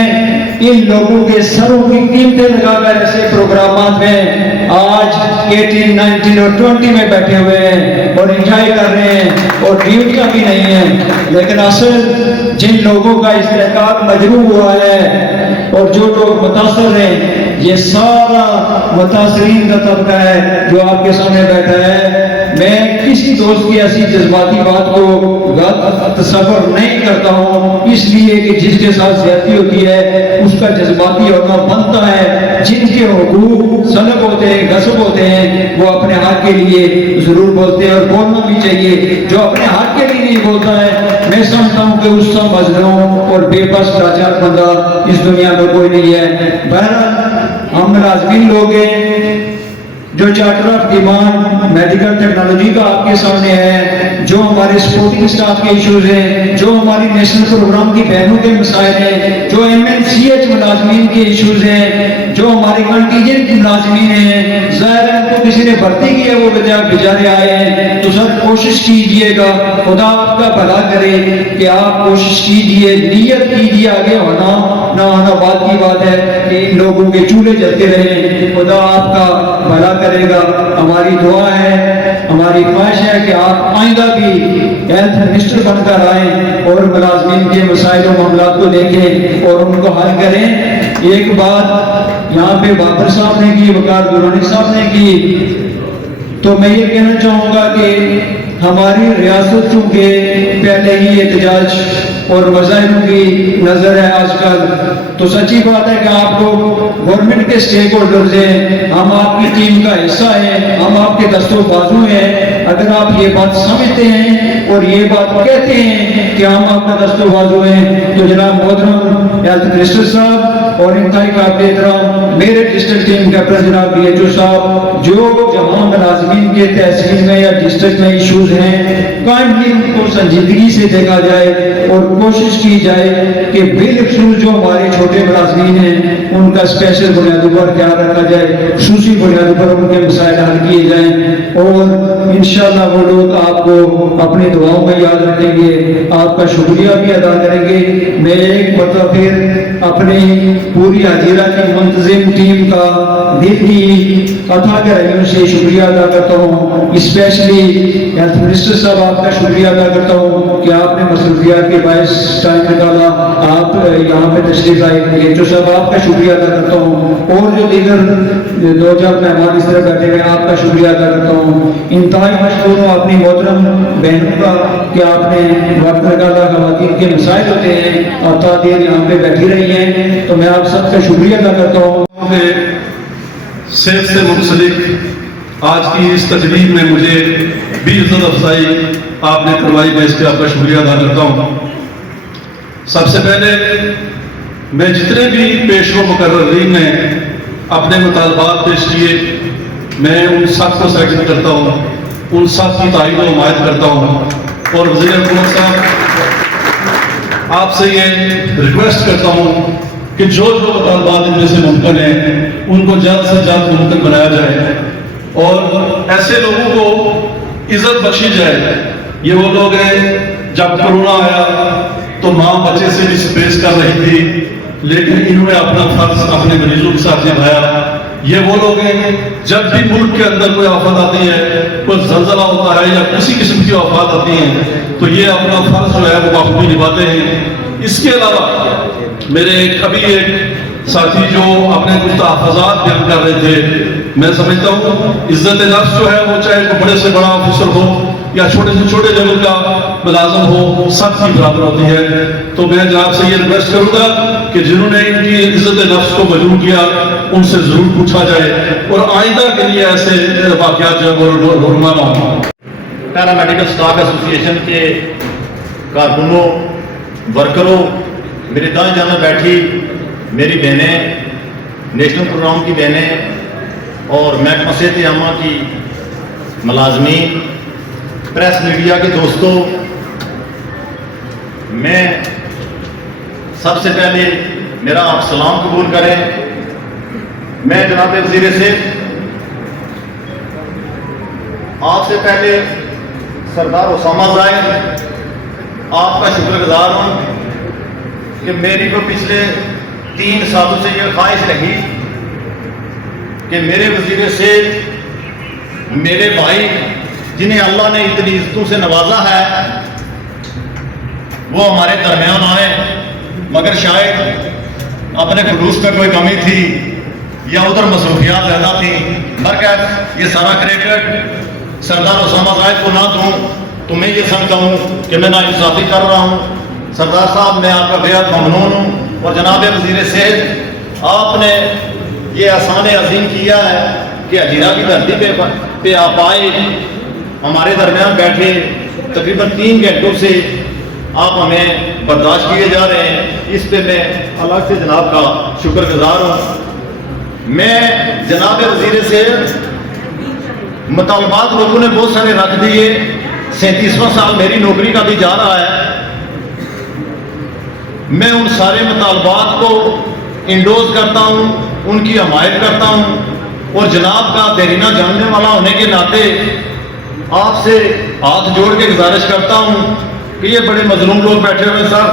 ان لوگوں کے سروں کی قیمتیں لگا کر ایسے پروگرامات میں آج 18, 19 اور 20 میں بیٹھے ہوئے ہیں اور انجوائے کر رہے ہیں اور ڈیوٹیاں بھی نہیں ہیں. لیکن اصل جن لوگوں کا استحقاق مجروح ہوا ہے اور جو لوگ متاثر ہیں یہ سارا متاثرین کا طبقہ ہے جو آپ کے سامنے بیٹھا ہے. میں کسی دوست کی ایسی جذباتی بات کو غلط تصور نہیں کرتا ہوں, اس لیے کہ جس کے ساتھ زیادتی ہوتی ہے اس کا جذباتی ہونا بنتا ہے. جن کے حقوق سلب ہوتے ہیں, غصب ہوتے ہیں, وہ اپنے حق کے لیے ضرور بولتے ہیں اور بولنا بھی چاہیے. جو اپنے حق کے لیے نہیں بولتا ہے میں سمجھتا ہوں کہ اس کا مظلوم اور بے بس لاچار بندہ اس دنیا میں کوئی نہیں ہے. بہرحال ہم ملازمین لوگ ہیں جو charter of demand medical technology کا آپ کے سامنے ہے, جو ہمارے سپورٹنگ سٹاف کے ایشوز ہیں, جو ہماری نیشنل پروگرام کی بہنوں کے مسائل ہیں, جو MNCH ملازمین کے ایشوز ہیں, جو ہمارے کنٹینجنٹ ملازمین ہیں. ظاہر ہے ان کو کسی نے بھرتی کی ہے, وہ بیچارے آئے ہیں. تو سر کوشش کیجئے گا, خدا آپ کا بھلا کرے کہ آپ کوشش کیجئے, نیت کیجئے. آگے ہونا نہ ہونا بات کی بات ہے کہ ان لوگوں کے چولہے جلتے رہیں. خدا آپ کا بھلا کرے گا. ہماری دعا ہے, ہماری خواہش ہے کہ آپ آئندہ بھی ہیلتھ منسٹر بن کر آئیں اور ملازمین کے مسائل و معاملات کو دیکھیں اور ان کو حل کریں. ایک بات یہاں پہ بابر صاحب نے کی, وقار درانی صاحب نے کی, تو میں یہ کہنا چاہوں گا کہ ہماری ریاست چونکہ پہلے ہی احتجاج اور مظاہروں کی نظر ہے آج کل, تو سچی بات ہے کہ آپ لوگ گورنمنٹ کے سٹیک ہولڈرز ہیں, ہم آپ کی ٹیم کا حصہ ہیں, ہم آپ کے دست و بازو ہیں. اگر آپ یہ بات سمجھتے ہیں اور یہ بات کہتے ہیں کہ ہم آپ کا دست و بازو ہیں تو جناب محترم ہیلتھ منسٹر صاحب اور انتہائی قابل احترام میرے ڈسٹرکٹ ٹیم کیپٹن جناب DHO صاحب, جو جہاں ملازمین کے تحصیل میں یا ڈسٹرکٹ میں ایشوز ہیں کائنڈلی ان کو سنجیدگی سے دیکھا جائے اور کوشش کی جائے کہ بالخصوص جو ہمارے چھوٹے ملازمین ہیں ان کا اسپیشل بنیادوں پر خیال رکھا جائے, خصوصی بنیادوں پر ان کے مسائل حل کیے جائیں اور انشاءاللہ وہ لوگ آپ کو اپنی دعاؤں میں یاد رکھیں گے. آپ کا شکریہ بھی ادا کریں گے. میں ایک مرتبہ پھر اپنی پوری حجیرہ کی منتظم ٹیم کا دل کی عطا گہرائیوں سے شکریہ ادا کرتا ہوں. اسپیشلی ہیلتھ منسٹر صاحب آپ کا شکریہ ادا کرتا ہوں کہ آپ نے مصروفیات کے باعث ٹائم نکالا، آپ یہاں پہ تشریف آئے، تو صاحب آپ کا شکریہ ادا کرتا ہوں، اور جو دیگر 2-4 مہمان اس طرح بیٹھے ہوئے آپ کا شکریہ ادا کرتا ہوں۔ انتہائی مشکور ہوں اپنی محترم بہنوں کا کہ آپ نے وقت نکالا، خواتین کے مسائل ہوتے ہیں اور تا دیر یہاں پہ بیٹھی رہی ہیں، تو میں آپ سب کا شکریہ ادا کرتا ہوں۔ صحت سے منسلک آج کی اس تقریب میں مجھے بھی عزت افزائی آپ نے کروائی، میں اس پہ آپ کا شکریہ ادا کرتا ہوں۔ سب سے پہلے میں جتنے بھی پیشوا مقررین نے اپنے مطالبات پیش کیے، میں ان سب کو سیکنڈ کرتا ہوں، ان سب کی تائید و حمایت کرتا ہوں، اور وزیر حکومت صاحب آپ سے یہ ریکویسٹ کرتا ہوں کہ جو مطالبات ان میں سے ممکن ہیں ان کو جلد سے جلد ممکن بنایا جائے اور ایسے لوگوں کو عزت بخشی جائے۔ یہ وہ لوگ ہیں جب کرونا آیا تو ماں بچے سے بھی سپیس کر رہی تھی، لیکن انہوں نے اپنا فرض اپنے مریضوں کے ساتھ نبھایا۔ یہ وہ لوگ ہیں جب بھی ملک کے اندر کوئی آفت آتی ہے، کوئی زلزلہ ہوتا ہے یا کسی قسم کی آفات آتی ہیں، تو یہ اپنا فرض جو ہے وہ بخوبی نبھاتے ہیں۔ اس کے علاوہ میرے ابھی ایک ساتھی جو اپنے کچھ تحفظات بیان کر رہے تھے، میں سمجھتا ہوں عزت نفس جو ہے وہ چاہے کوئی بڑے سے بڑا آفیسر ہو یا چھوٹے سے چھوٹے لیول کا ملازم ہو، سب کی برابر ہوتی ہے۔ تو میں جناب سے یہ ریکویسٹ کروں گا کہ جنہوں نے ان کی عزت نفس کو مجروح کیا ان سے ضرور پوچھا جائے اور آئندہ کے لیے ایسے واقعات جو ہے وہ رونما نہ ہوں۔ پیرا میڈیکل اسٹاف ایسوسی ایشن کے کارکنوں، ورکروں، میرے دائیں جانب بیٹھی میری بہنیں، نیشنل پروگرام کی بہنیں اور محکمہ صحت عامہ کی ملازمین، پریس میڈیا کے دوستوں، میں سب سے پہلے میرا آپ سلام قبول کریں۔ میں جناب وزیر صحت آپ سے پہلے سردار اسامہ زاہد آپ کا شکر گزار ہوں کہ میری کو پچھلے 3 سالوں سے یہ خواہش رہی کہ میرے وزیر صحت، میرے بھائی جنہیں اللہ نے اتنی عزتوں سے نوازا ہے، وہ ہمارے درمیان آئے، مگر شاید اپنے خلوص میں کوئی کمی تھی یا ادھر مصروفیات زیادہ تھیں۔ برکت یہ سارا کریڈٹ سردار اسامہ زاہد کو نہ دوں تو میں یہ سمجھتا ہوں کہ میں ناانصافی کر رہا ہوں۔ سردار صاحب میں آپ کا بےحد ممنون ہوں، اور جناب وزیر صحت آپ نے یہ احسان عظیم کیا ہے کہ ہجیرہ کی دھرتی پہ آپ آئے، ہمارے درمیان بیٹھے، تقریباً 3 گھنٹوں سے آپ ہمیں برداشت کیے جا رہے ہیں، اس پہ میں الگ سے جناب کا شکر گزار ہوں۔ میں جناب وزیر صحت مطالبات لوگوں نے بہت سارے رکھ دیے، 37واں سال میری نوکری کا بھی جا رہا ہے، میں ان سارے مطالبات کو انڈوز کرتا ہوں، ان کی حمایت کرتا ہوں، اور جناب کا دیرینہ جاننے والا ہونے کے ناطے آپ سے ہاتھ جوڑ کے گزارش کرتا ہوں کہ یہ بڑے مظلوم لوگ بیٹھے ہوئے سر،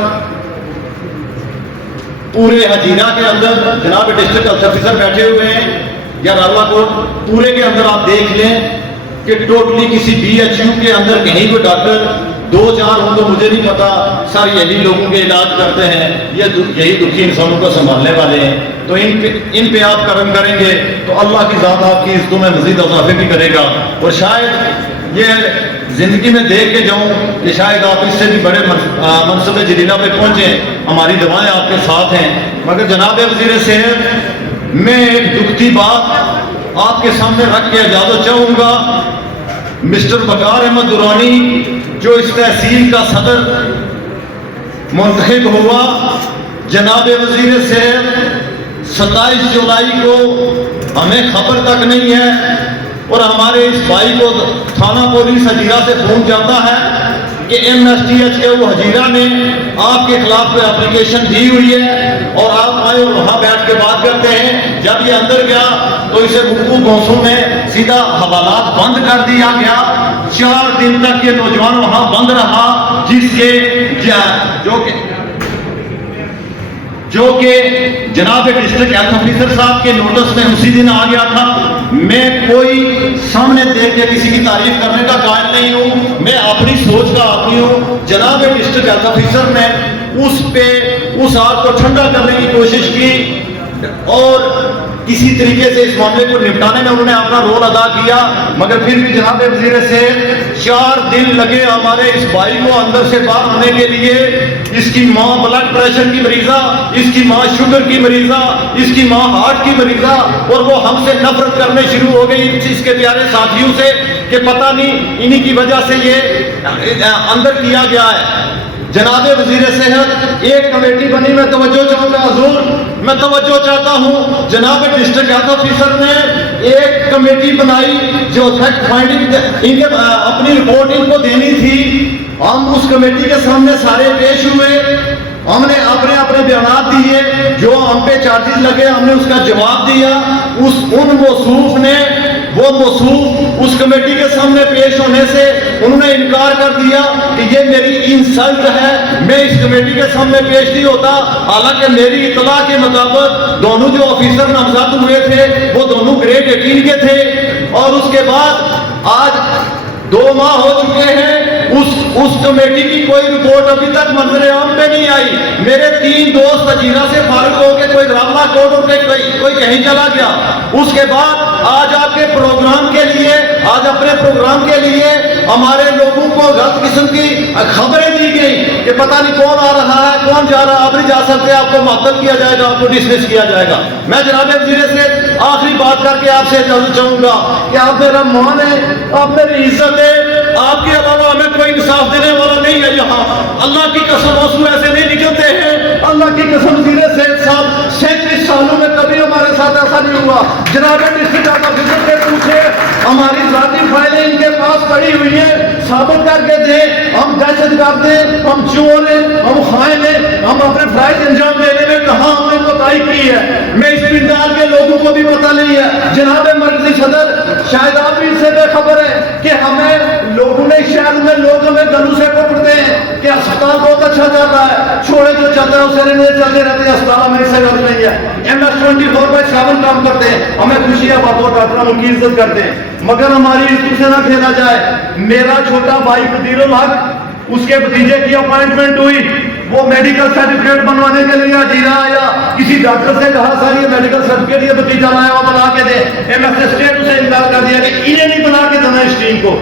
پورے ہجیرہ کے اندر جناب ڈسٹرکٹ ہیلتھ آفیسر بیٹھے ہوئے ہیں یا رالا کوٹ پورے کے اندر آپ دیکھ لیں کہ ٹوٹلی کسی BHU کے اندر کہیں کوئی ڈاکٹر 2-4 ہوں تو مجھے نہیں پتا سر، یہی لوگوں کے علاج کرتے ہیں، یہی دکھی انسانوں کو سنبھالنے والے ہیں۔ تو ان پہ آپ کرم کریں گے تو اللہ کی ذات آپ کی عزتوں میں مزید اضافے بھی کرے گا، اور شاید یہ زندگی میں دیکھ کے جاؤں کہ شاید آپ اس سے بھی بڑے منصب جلیلہ پہ پہنچیں، ہماری دعائیں آپ کے ساتھ ہیں۔ مگر جناب وزیر صحت، میں ایک دکھتی بات آپ کے سامنے رکھ کے اجازت چاہوں گا۔ مسٹر بکار احمد درانی جو اس تحصیل کا صدر منتخب ہوا، جناب وزیر صحت 27 جولائی کو ہمیں خبر تک نہیں ہے، اور ہمارے اس بھائی کو تھانہ پولیس ہجیرہ سے فون جاتا ہے کہ MSTH کے وہ ہجیرہ نے آپ کے خلاف کوئی اپلیکیشن دی ہوئی ہے، اور آپ آئے اور وہاں بیٹھ کے بات کرتے ہیں۔ جب یہ اندر گیا تو اسے بکو گونسوں میں سیدھا حوالات بند کر دیا گیا۔ 4 دن تک یہ نوجوان وہاں بند رہا، جس کے جو کہ جناب ڈسٹرکٹ ہیلتھ آفیسر صاحب کے نوٹس میں اسی دن آ گیا تھا۔ میں کوئی سامنے دیکھ کے کسی کی تعریف کرنے کا قائل نہیں ہوں، میں اپنی سوچ کا آدمی ہوں۔ جناب ڈسٹرکٹ ہیلتھ آفیسر نے اس آگ کو ٹھنڈا کرنے کی کوشش کی اور کسی طریقے سے اس معاملے کو نپٹانے میں انہوں نے اپنا رول ادا کیا، مگر پھر بھی جناب وزیر صحت 4 دن لگے ہمارے اس بھائی کو اندر سے باہر آنے کے لیے۔ اس کی ماں بلڈ پریشر کی مریضہ، اس کی ماں شوگر کی مریضہ، اس کی ماں ہارٹ کی مریضہ، اور وہ ہم سے نفرت کرنے شروع ہو گئی اس کے پیارے ساتھیوں سے کہ پتہ نہیں انہی کی وجہ سے یہ اندر کیا گیا ہے۔ جناب وزیر صحت ایک کمیٹی بنی، میں توجہ چاہوں گا حضور، میں توجہ چاہتا ہوں، جناب ڈسٹرکٹ ہیلتھ آفیسر نے ایک کمیٹی بنائی جو فیکٹ فائنڈنگ اپنی رپورٹ ان کو دینی تھی۔ ہم اس کمیٹی کے سامنے سارے پیش ہوئے، ہم نے اپنے بیانات دیے، جو ہم پہ چارجز لگے ہم نے اس کا جواب دیا۔ ان موصوف نے وہ موصوف اس کمیٹی کے سامنے پیش ہونے سے انہوں نے انکار کر دیا کہ یہ میری انسلٹ ہے، میں اس کمیٹی کے سامنے پیش نہیں ہوتا۔ حالانکہ میری اطلاع کے مطابق دونوں جو آفیسر نامزد ہوئے تھے وہ دونوں گریڈ 18 کے تھے، اور اس کے بعد آج 2 ماہ ہو چکے ہیں، اس کمیٹی کی کوئی رپورٹ ابھی تک منظر عام پہ نہیں آئی۔ میرے 3 دوست اجیرہ سے فارغ ہو کے کوئی راولہ کوٹ پہ کوئی کہیں چلا گیا۔ اس کے بعد آج آپ کے پروگرام کے لیے، آج اپنے پروگرام کے لیے ہمارے لوگوں کو غلط قسم کی خبریں دی گئی کہ پتہ نہیں کون آ رہا ہے کون جا رہا ہے، آپ نہیں جا سکتے، آپ کو معطل کیا جائے گا، آپ کو ڈسمس کیا جائے گا۔ میں جناب وزیر سے آخری بات کر کے آپ سے اجازت چاہوں گا کہ آپ میرا مان ہے، آپ میری عزت ہے، آپ کے علاوہ ہمیں کوئی انصاف دینے والا نہیں ہے یہاں۔ اللہ کی قسم آنسو ایسے نہیں نکلتے ہیں، اللہ کی قسم وزیر صحت صاحب 37 سالوں میں کبھی ہمارے ساتھ ایسا نہیں ہوا۔ جناب ڈسٹرکٹ ہیلتھ آفیسر سے پوچھے، ہماری ذاتی فائلیں ان کے پاس پڑی ہوئی ہیں، ثابت کر کے دیں، ہم دہشت گرد ہیں، ہم چور ہیں، ہم خائن ہیں، ہم اپنے فرائض انجام دینے میں کہاں ہم نے کوتاہی کی ہے۔ میں اس پنڈال کے لوگوں کو بھی پتہ نہیں ہے۔ جناب مرکزی صدر شاید آپ بھی اس سے بے خبر ہے کہ ہمیں لوگوں نے شہر میں لوگ ہمیں گلوں سے پکڑتے ہیں کہ اسپتال بہت اچھا چل رہا ہے، چھوڑے جو چلتا ہے اسے نہیں چلتے رہتے ہیں، اسپتال ہمیں اس سے غلط نہیں ہے۔ MS24/7 کام کرتے ہیں، ہمیں خوشی ہے، بہت ڈاکٹر ان کی عزت کرتے ہیں، مگر ہماری عزت سے نہ کھیلا جائے۔ میرا چھوٹا بھائی قدیر الحق، اس کے بھتیجے کی اپوائنٹمنٹ ہوئی، وہ میڈیکل سرٹیفکیٹ بنوانے کے لیے اجیرہ آیا، کسی ڈاکٹر سے کہا سر یہ میڈیکل سرٹیفکیٹ یہ بھتیجا لایا وہ بنا کے دے، MS اسٹیٹ اسے انکار کر دیا کہ انہیں نہیں بنا کے دینا اس ٹیم کو۔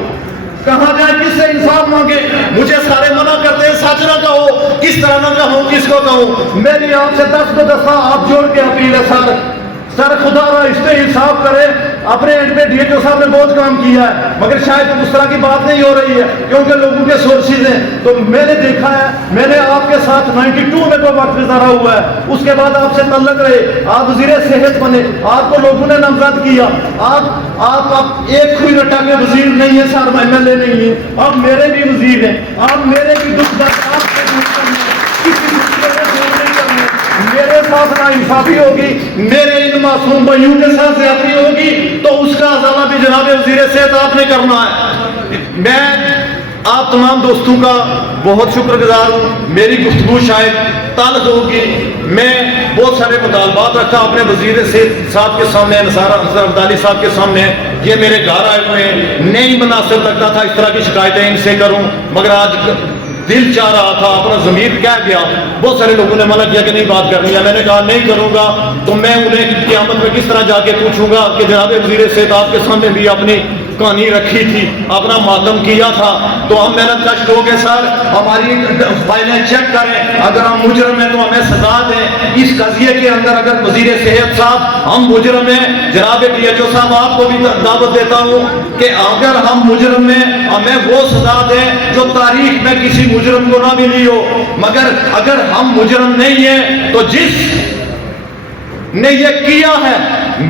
کہاں جائیں، کس سے انصاف مانگے؟ مجھے سارے منع کرتے ہیں، سچ نہ کہو، کس طرح نہ کہوں، کس کو کہوں؟ میری آپ سے 10 دفعہ آپ جوڑ کے اپیل ہے سر خدا را اس پہ انصاف کرے۔ اپنے اینڈ پہ DHO صاحب نے بہت کام کیا ہے، مگر شاید اس طرح کی بات نہیں ہو رہی ہے کیونکہ لوگوں کے سورسز ہیں۔ تو میں نے دیکھا ہے، میں نے آپ کے ساتھ 92 میں تو وقت گزارا ہوا ہے، اس کے بعد آپ سے تعلق رہے، آپ وزیر صحت بنے، آپ کو لوگوں نے نامزد کیا، آپ ایک کوئی رٹا کے وزیر نہیں ہے سر، MLA نہیں ہے، آپ میرے بھی وزیر ہیں، آپ میرے بھی دکھ درد آپ سے دور کرنے، کسی دوسرے کو دور نہیں کرنے۔ میرے ساتھ ناانصافی ہوگی، میرے ان معصوم بھائیوں کے ساتھ زیادتی ہوگی تو اس کا ازالہ بھی جناب وزیر صحت آپ نے کرنا ہے۔ میں آپ تمام دوستوں کا بہت شکر گزار ہوں، میری گفتگو شاید تلخ ہوگی، میں بہت سارے مطالبات رکھا اپنے وزیر صحت صاحب کے سامنے، نثار عبدالی صاحب کے سامنے، یہ میرے گھر آئے ہوئے ہیں، نہیں مناسب لگتا تھا اس طرح کی شکایتیں ان سے کروں، مگر آج دل چاہ رہا تھا، اپنا ضمیر کہہ گیا۔ بہت سارے لوگوں نے منع کیا کہ نہیں بات کرنی ہے، میں نے کہا نہیں کروں گا تو میں انہیں قیامت میں کس طرح جا کے پوچھوں گا کہ جناب وزیر صحت آپ کے سامنے بھی اپنی کہانی رکھی تھی، اپنا ماتم کیا تھا، تو ہم محنت کش لوگ ہیں سر، ہماری فائلیں چیک کریں، اگر ہم مجرم ہیں تو ہمیں سزا دیں۔ اس قضیے کے اندر اگر وزیر صحت صاحب ہم مجرم ہیں، جناب DHO صاحب آپ کو بھی دعوت دیتا ہوں کہ اگر ہم مجرم ہیں ہمیں وہ سزا دیں جو تاریخ میں کسی مجرم کو نہ ملی ہو، مگر اگر ہم مجرم نہیں ہیں تو جس نے یہ کیا ہے،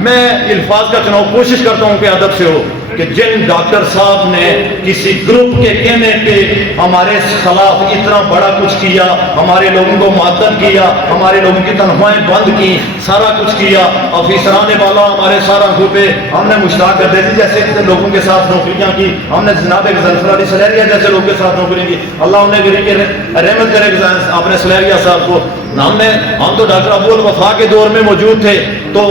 میں الفاظ کا چناؤ کوشش کرتا ہوں کہ ادب سے ہو، کہ جن ڈاکٹر صاحب نے کسی گروپ کے کہنے پہ ہمارے خلاف اتنا بڑا کچھ کیا، ہمارے لوگوں کو معطل کیا، ہمارے لوگوں کی تنخواہیں بند کی، سارا کچھ کیا، افیسرانے والا ہمارے سارا گروپے ہم نے مشتاق کر دی، جیسے لوگوں کے ساتھ نوکریاں کی ہم نے، جناب ظفر علی سلیریا جیسے لوگوں کے ساتھ نوکریاں کی، اللہ انہیں رحمت کرے اپنے سلیریا صاحب کو، ہم تو ڈاکٹر ابو الوفا کے دور میں موجود تھے، تو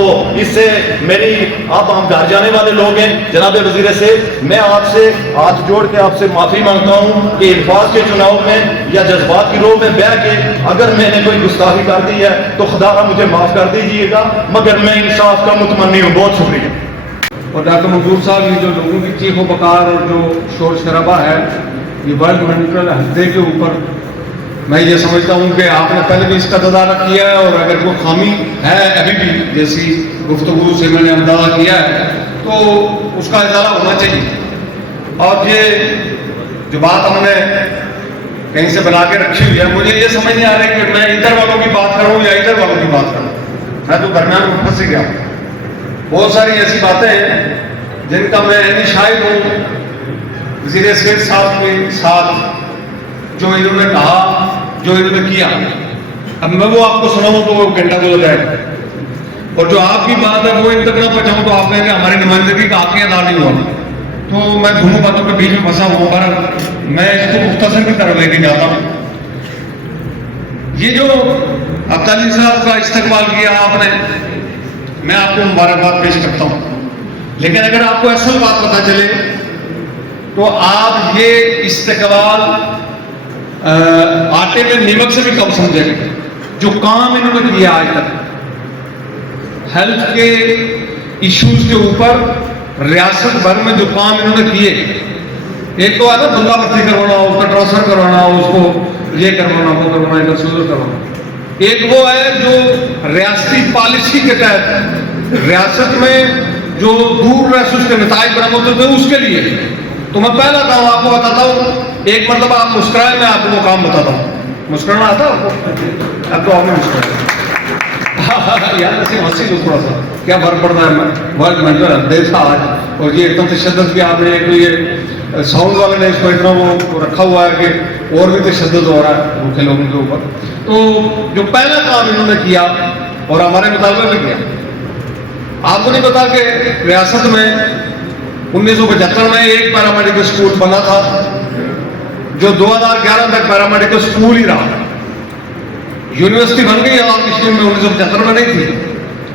اس سے میری ہم گھر جانے والے لوگ ہیں جناب وزیر سے، میں آپ سے ہاتھ جوڑ کے آپ سے معافی مانگتا ہوں کہ الفاظ کے چناؤ میں یا جذبات کی روح میں بہ کے اگر میں نے کوئی گستاخی کر دی ہے تو خدا را مجھے معاف کر دیجیے گا، مگر میں انصاف کا متمنی ہوں. بہت شکریہ. اور ڈاکٹر منظور صاحب، یہ جو لوگوں کی چیخ و پکار اور جو شور شرابہ ہے یہ ورلڈ مینٹل ہیلتھ ڈے کے اوپر، میں یہ سمجھتا ہوں کہ آپ نے پہلے بھی اس کا تدارک کیا ہے، اور اگر کوئی خامی ہے ابھی بھی جیسی گفتگو سے میں نے اندازہ کیا ہے تو اس کا ازالہ ہونا چاہیے. اور یہ جو بات ہم نے کہیں سے بنا کے رکھی ہوئی ہے، مجھے یہ سمجھ نہیں آ رہا کہ میں ادھر والوں کی بات کروں یا ادھر والوں کی بات کروں. میں تو درمیان میں پھنس گیا. بہت ساری ایسی باتیں ہیں جن کا میں شاہد ہوں وزیر صحت صاحب کے ساتھ، جو انہوں نے کہا، جو انہوں نے کیا. اب میں وہ آپ کو سناؤں تو وہ گھنٹہ گزر جائے گا، اور جو آپ کی بات ہے وہ ان تک نہ پہنچاؤں تو آپ کہیں کہ ہماری نمائندگی کا آپ کے ادا نہیں ہوا. تو میں دونوں باتوں کے بیچ میں پھنسا ہوں، پر میں اس کو مختصر کی طرف لے کے جاتا ہوں. یہ جو عبدالی صاحب کا استقبال کیا آپ نے، میں آپ کو مبارکباد پیش کرتا ہوں، لیکن اگر آپ کو اصل بات پتہ چلے تو آپ یہ استقبال آٹے میں نیمک سے بھی کم سمجھیں گے. جو کام انہوں نے کیا آج تک ہیلتھ کے ایشوز کے اوپر ریاست بھر میں جو کام انہوں نے کیے، ایک تو ہے نا بندہ بھرتی کروانا، اس کا ٹرانسفر کروانا، اس کو یہ کروانا، وہ کروانا، ادھر سے ادھر کروانا. ایک وہ ہے جو ریاستی پالیسی کے تحت ریاست میں جو دور رسوس کے نتائج برآمد ہوتے ہیں اس کے لیے. تو میں پہلا کام آپ کو بتاتا ہوں. ایک مرتبہ آپ مسکرائے، میں آپ کو وہ کام بتاتا ہوں. مسکرانا آتا ہے آپ کو؟ اب تو آپ نے مسکرایا یار نصیب ہنسی دو تھوڑا سا، کیا فرق پڑتا ہے. ورلڈ مینٹل ہیلتھ ڈے تھا آج، اور یہ اتنا تشدد بھی آپ نے ایک یہ ساؤنڈ والے نے اس کو اتنا وہ رکھا ہوا ہے کہ اور بھی تشدد ہو رہا ہے بھوکے لوگوں کے اوپر. تو جو پہلا کام انہوں نے کیا اور ہمارے مطالبے میں کیا، آپ کو نہیں پتا کہ ریاست میں 1975 میں ایک پیرامیڈیکل اسکول بنا تھا جو 2011 تک پیرامیڈیکل اسکول ہی رہا. یونیورسٹی بن گئی آزاد کشمیر میں 1975 میں نہیں تھی،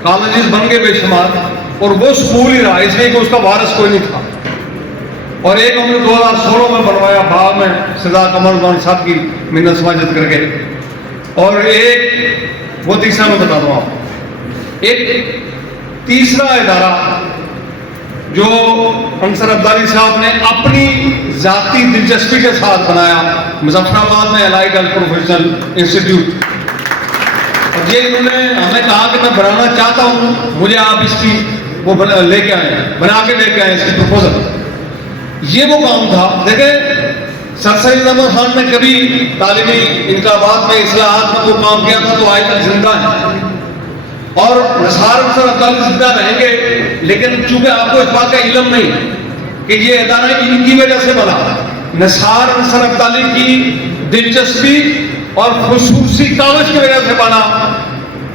کالجز بن گئے بے شمار، اور وہ اسکول ہی رہا، اس لیے کہ اس کا وارث کوئی نہیں تھا. اور ایک ہم نے 2016 میں بنوایا باغ میں سزا قمر خان صاحب کی منت سماجت کر کے، اور ایک وہ تیسرا میں بتا دوں آپ کو. ایک تیسرا ادارہ جو انصر عبدالی صاحب نے اپنی ذاتی دلچسپی کے ساتھ بنایا، مظفر آباد میں الائڈ ہیلتھ پروفیشنل انسٹیٹیوٹ. اور یہ انہوں نے ہمیں کہا کہ میں بنانا چاہتا ہوں، مجھے آپ اس کی وہ لے کے آئیں، بنا کے لے کے آئیں اس کی پروپوزل. یہ وہ کام تھا. دیکھیں سر سید احمد خان نے کبھی تعلیمی انقلابات میں اصلاحات میں وہ کام کیا تھا تو آج تک زندہ ہے، اور نثار انصر عبدالی زندہ رہیں گے. لیکن چونکہ آپ کو اس بات کا علم نہیں کہ یہ ادارہ ان کی وجہ سے بنا، نثار انصر عبدالی کی دلچسپی اور خصوصی کاوش کی وجہ سے بنا.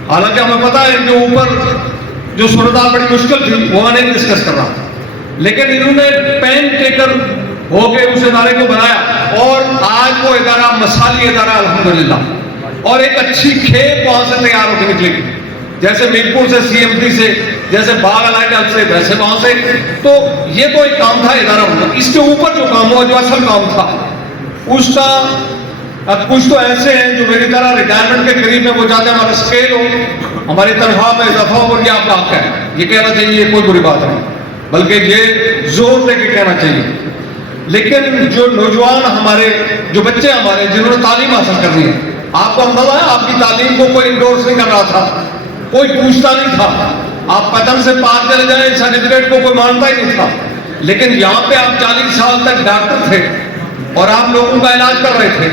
حالانکہ ہمیں پتا ہے کہ اوپر جو صورتحال بڑی مشکل تھی وہ میں نہیں ڈسکس کر رہا، لیکن انہوں نے پین ٹیکر ہو کے اس ادارے کو بنایا، اور آج وہ ادارہ مثالی ادارہ الحمدللہ، اور ایک اچھی کھیپ وہاں سے تیار ہو کے نکلے گی، جیسے میرپور سے CMT سے، جیسے باغ الائڈ ہیلتھ سے، ویسے وہاں سے. تو یہ تو ایک کام تھا ادارہ ہونا. اس کے اوپر جو کام ہوا، جو اصل کام تھا اس کا، اب کچھ تو ایسے ہیں جو میری طرح ریٹائرمنٹ کے قریب میں وہ چاہتے ہیں ہمارا اسکیل ہو، ہماری تنخواہ میں اضافہ ہو، یہ آپ کا حق ہے، یہ کہنا چاہیے، یہ کوئی بری بات نہیں، بلکہ یہ زور دے کے کہنا چاہیے. لیکن جو نوجوان ہمارے، جو بچے ہمارے جنہوں نے تعلیم حاصل کرنی ہے، آپ کو اندازہ ہے آپ کی تعلیم کو کوئی انڈورس نہیں کر رہا تھا، کوئی پوچھتا نہیں تھا. آپ پتن سے پار چلے جائیں، سرٹیفکیٹ کو کوئی مانتا ہی نہیں تھا. لیکن یہاں پہ آپ 40 سال تک ڈاکٹر تھے اور آپ لوگوں کا علاج کر رہے تھے،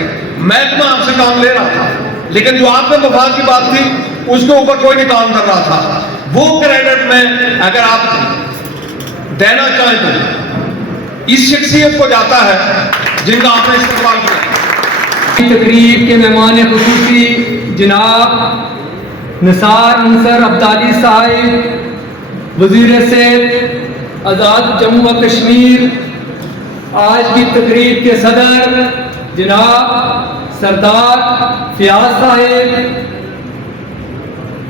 محکمہ آپ سے کام لے رہا تھا، لیکن جو آپ میں مفاد کی بات تھی اس کے اوپر کوئی نہیں کام کر رہا تھا. وہ کریڈٹ میں اگر آپ دینا چاہیں تو اس شخصیت کو جاتا ہے جن کا آپ نے استقبال کیا. تقریب کے مہمان خصوصی جناب نثار انصر عبدالی صاحب، وزیر صحت آزاد جموں و کشمیر، آج کی تقریب کے صدر جناب سردار فیاض صاحب،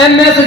MS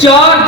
4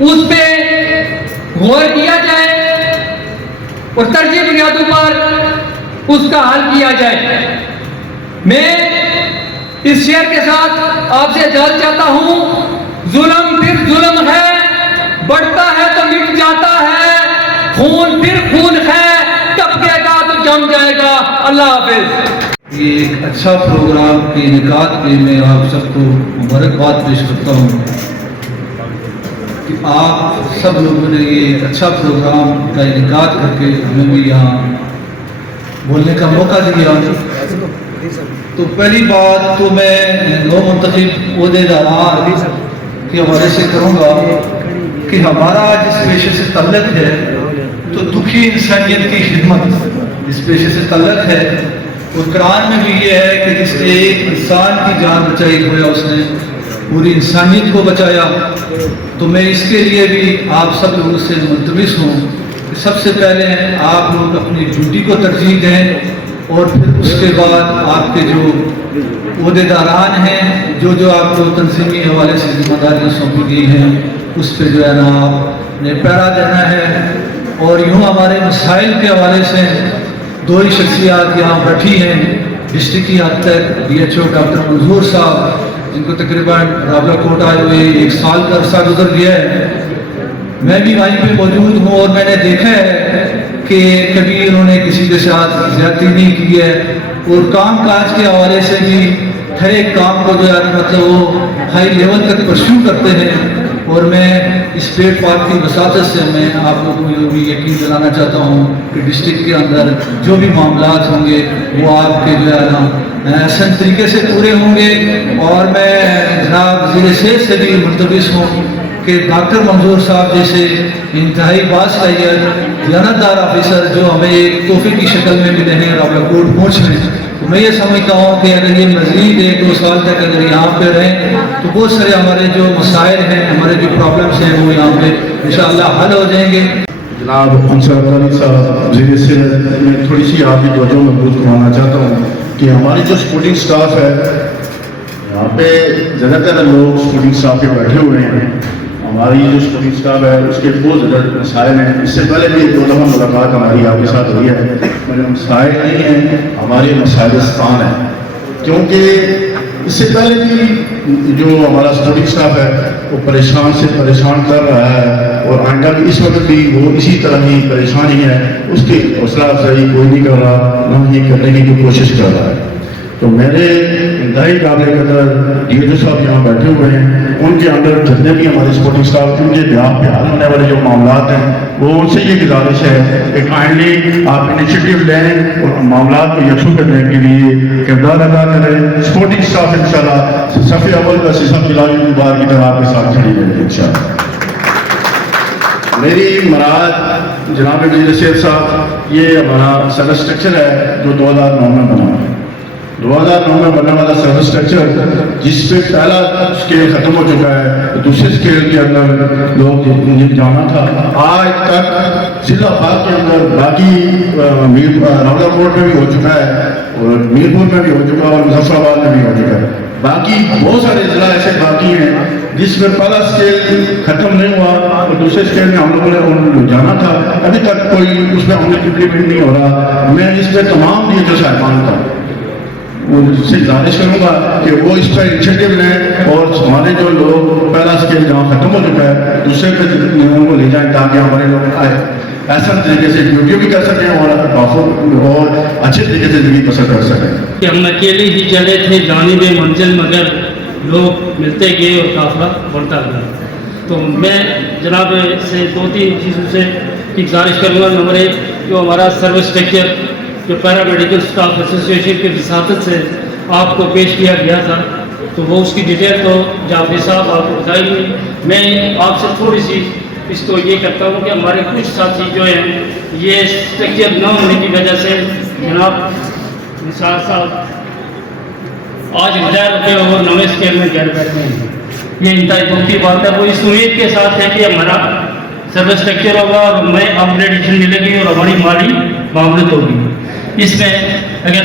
اس پہ غور کیا جائے اور ترجیح بنیادوں پر اس کا حل کیا جائے۔ میں اس شعر کے ساتھ آپ سے اجازت چاہتا ہوں۔ ظلم پھر ظلم ہے، بڑھتا ہے تو مٹ جاتا ہے، خون پھر خون ہے، ٹپکے گا تو جم جائے گا۔ اللہ حافظ۔ یہ ایک اچھا پروگرام کے انعقاد پہ میں آپ سب کو مبارکباد پیش کرتا ہوں کہ آپ سب لوگوں نے یہ اچھا پروگرام کا انعقاد کر کے ہمیں بھی یہاں بولنے کا موقع دیا۔ تو پہلی بات تو میں نو منتخب عہدیداران کے حوالے سے کروں گا کہ ہمارا جس پیشے سے تعلق ہے تو دکھی انسانیت کی خدمت اس پیشے سے تعلق ہے، اور قرآن میں بھی یہ ہے کہ جس نے ایک انسان کی جان بچائی گویا اس نے پوری انسانیت کو بچایا۔ تو میں اس کے لیے بھی آپ سب لوگوں سے ملتمس ہوں کہ سب سے پہلے آپ لوگ اپنی ڈیوٹی کو ترجیح دیں، اور پھر اس کے بعد آپ کے جو عہدیداران ہیں جو آپ کو تنظیمی حوالے سے ذمہ داریاں سونپی گئی ہیں اس پہ جو ہے نا آپ نے پیرا دینا ہے۔ اور یوں ہمارے مسائل کے حوالے سے دو ہی شخصیات یہاں بیٹھی ہیں ڈسٹرکٹ کی حد تک، ڈی ایچ او ڈاکٹر منظور صاحب، جن کو تقریباً راولہ کوٹ آئے ہوئے 1 سال کا عرصہ گزر گیا ہے۔ میں بھی وہیں پہ موجود ہوں اور میں نے دیکھا ہے کہ کبھی انہوں نے کسی کے ساتھ زیادتی نہیں کی ہے، اور کام کاج کے حوالے سے بھی ہر ایک کام کو جو ہے مطلب وہ ہائی لیول تک پرسیو کرتے ہیں۔ اور میں اس پلیٹ فارم کی وساطت سے میں آپ لوگوں کو یہ بھی یقین دلانا چاہتا ہوں کہ ڈسٹرکٹ کے اندر جو بھی معاملات ہوں گے وہ آپ کے جو ہے نا احسن طریقے سے پورے ہوں گے۔ اور میں جناب وزیر صحت سے بھی ملتمس ہوں کہ ڈاکٹر منظور صاحب جیسے انتہائی باصلاحیت دیانتدار آفیسر جو ہمیں ایک تحفے کی شکل میں ملے ہیں راولہ کوٹ پہنچ میں، تو میں یہ سمجھتا ہوں کہ اگر یہ مزید 1-2 سال تک اگر یہاں پہ رہیں تو بہت سارے ہمارے جو مسائل ہیں، ہمارے جو پرابلمس ہیں وہ یہاں پہ انشاءاللہ حل ہو جائیں گے۔ جناب انصر عبدالی صاحب وزیر صحت، میں تھوڑی سی آپ کی توجہ محفوظ کروانا چاہتا ہوں کہ ہماری جو سپورٹنگ سٹاف ہے یہاں پہ زیادہ تر لوگ سپورٹنگ سٹاف کے بیٹھے ہوئے ہیں۔ ہماری جو سپورٹنگ سٹاف ہے اس کے بہت زیادہ مسائل ہیں۔ اس سے پہلے بھی 2 دفعہ ملاقات ہماری آپ کے ساتھ ہوئی ہے، میرے مسائل نہیں ہیں، ہمارے مسائل ستان ہیں، کیونکہ اس سے پہلے بھی جو ہمارا سپورٹنگ سٹاف ہے وہ پریشان سے پریشان کر رہا ہے، اور آئندہ بھی اس وقت بھی وہ اسی طرح ہی پریشانی ہے، اس کی حوصلہ افزائی کوئی نہیں کر رہا، نہ ہی کرنے کی کوئی کوشش کر رہا ہے۔ تو میرے انتہائی قابل قدر ڈی ایچ او صاحب یہاں بیٹھے ہوئے ہیں، ان کے اندر جتنے بھی ہمارے سپورٹنگ اسٹاف ان کے بیان پہ حل ہونے والے جو معاملات ہیں وہ ان سے یہ گزارش ہے کہ کائنڈلی آپ انیشیٹو لیں اور معاملات کو یکسو کرنے کے لیے کردار ادا کریں۔ سپورٹنگ اسٹاف انشاءاللہ صف اول کا سیسم جلالی بار کی طرح آپ کے ساتھ کھڑی رہے گی انشاءاللہ۔ میری مراد جناب وزیر صحت صاحب، یہ ہمارا سروس اسٹرکچر ہے جو 2009 میں بنا ہے۔ 2009 میں بننے والا سروس اسٹرکچر جس پہ پہلا اسکیل ختم ہو چکا ہے، دوسرے اسکیل کے اندر لوگ جانا تھا۔ آج تک ضلع بھاگ کے اندر باقی راولہ کوٹ میں بھی ہو چکا ہے، اور میرپور میں بھی ہو چکا ہے، اور مظفر آباد میں بھی ہو چکا ہے۔ باقی بہت سارے ضلع ایسے باقی ہیں جس میں پہلا اسکیل ختم نہیں ہوا اور دوسرے اسکیل میں ہم لوگوں نے جانا تھا، ابھی تک کوئی اس میں عمل امپلیمنٹ نہیں ہو رہا۔ میں اس پہ تمام ڈی ایچ او صاحبان کا سے گزارش کروں گا کہ وہ اس پر انیشیٹو لیں، اور ہمارے جو لوگ پہلا اسکیل جہاں ختم ہو چکا ہے دوسرے پہ نموں کو لے جائیں تاکہ ہمارے لوگ ایسا طریقے سے ڈیوٹی بھی کر سکیں اور اچھے طریقے سے زندگی بسر کر سکیں۔ کہ ہم اکیلے ہی چلے تھے جانب منزل، مگر لوگ ملتے گئے اور قافلہ بڑھتا گیا۔ تو میں جناب سے 2-3 چیزوں سے گزارش کروں گا۔ نمبر 1، جو ہمارا سروس اسٹرکچر جو پیرا میڈیکل اسٹاف ایسوسیشن کی وساطت سے آپ کو پیش کیا گیا تھا، تو وہ اس کی ڈیٹیل تو جعفری صاحب آپ کو بتائیں گے۔ میں آپ سے تھوڑی سی اس کو یہ کرتا ہوں کہ ہمارے کچھ ساتھی جو ہیں یہ اسٹرکچر نہ ہونے کی وجہ سے جناب نثار صاحب آج ریٹائر ہوتے ہیں اور نویں اسکیل میں گھر بیٹھے ہیں۔ یہ انتہائی دکھ کی بات ہے۔ وہ اس امید کے ساتھ ہے کہ ہمارا سروس اسٹرکچر ہوگا اور میں اپگریڈیشن ملے گی اور ہماری مالی معاملت ہوگی۔ اس میں اگر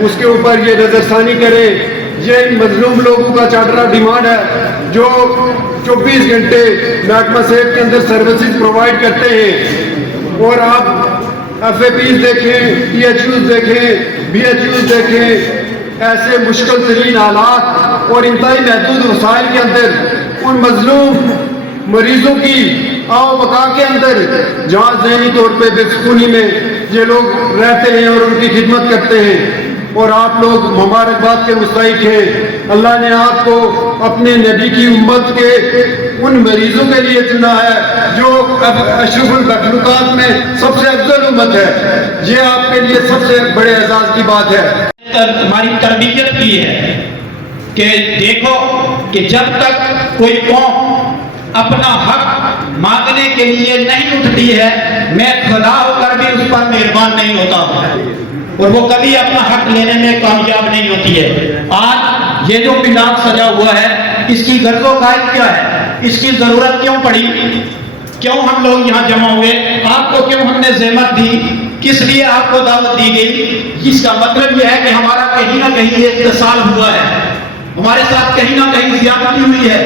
اس کے اوپر یہ نظر ثانی کریں. یہ ان مظلوم لوگوں کا چارٹرا ڈیمانڈ ہے جو 24 گھنٹے محکمہ صحت کے اندر سروسز پرووائڈ کرتے ہیں. اور آپ ایف اے پیز دیکھیں, پی ایچ یوز دیکھیں, بی ایچ یوز دیکھیں, ایسے مشکل ترین حالات اور انتہائی محدود وسائل کے اندر ان مظلوم مریضوں کی آؤ بقا کے اندر جہاں ذہنی طور پہ بے سکونی میں یہ لوگ رہتے ہیں اور ان کی خدمت کرتے ہیں. اور آپ لوگ مبارکباد کے مستحق ہیں. اللہ نے آپ کو اپنے نبی کی امت کے ان مریضوں کے لیے چنا ہے جو اشرف المخلوقات میں سب سے افضل امت ہے. یہ آپ کے لیے سب سے بڑے اعزاز کی بات ہے. ہماری تربیت کی ہے کہ دیکھو کہ جب تک کوئی قوم اپنا حق مانگنے کے لیے نہیں اٹھتی ہے میں خدا ہو کر بھی اس پر مہربان نہیں ہوتا اور وہ کبھی اپنا حق لینے میں کامیاب نہیں ہوتی ہے. آج یہ جو میلاد سجا ہوا ہے اس کی غرض و قائد کیا ہے, اس کی ضرورت کیوں پڑی, کیوں ہم لوگ یہاں جمع ہوئے, آپ کو کیوں ہم نے زحمت دی, کس لیے آپ کو دعوت دی گئی. اس کا مطلب یہ ہے کہ ہمارا کہیں نہ کہیں یہ اتصال ہوا ہے, ہمارے ساتھ کہیں نہ کہیں زیادتی ہوئی ہے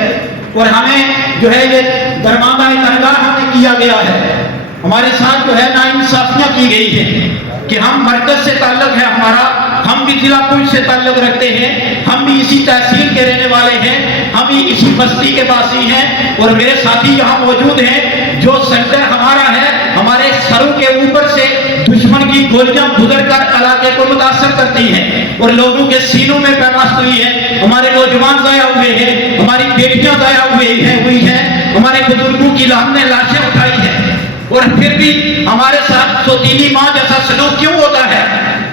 اور ہمیں جو ہے یہ درمانہ تنگار ہمیں کیا گیا ہے. ہمارے ساتھ جو ہے ناانصافیاں کی گئی ہیں کہ ہم مرکز سے تعلق ہے ہمارا, ہم بھی ضلع پولیس سے تعلق رکھتے ہیں, ہم بھی اسی تحصیل کے رہنے والے ہیں, ہم بھی اسی بستی کے باسی ہیں اور میرے ساتھی یہاں موجود ہیں. جو سیکٹر ہمارا ہے ہمارے سروں کے اوپر سے دشمن کی گولیاں گزر کر علاقے کو متاثر کرتی ہیں اور لوگوں کے سینوں میں پیوست ہوئی ہے. ہمارے نوجوان ضائع ہوئے ہیں, ہماری بیٹیاں ضائع ہوئی ہیں, ہمارے بزرگوں کی ہم نے لاشیں اٹھائی ہیں اور پھر بھی ہمارے ساتھ سوتیلی ماں جیسا سلوک کیوں ہوتا ہے.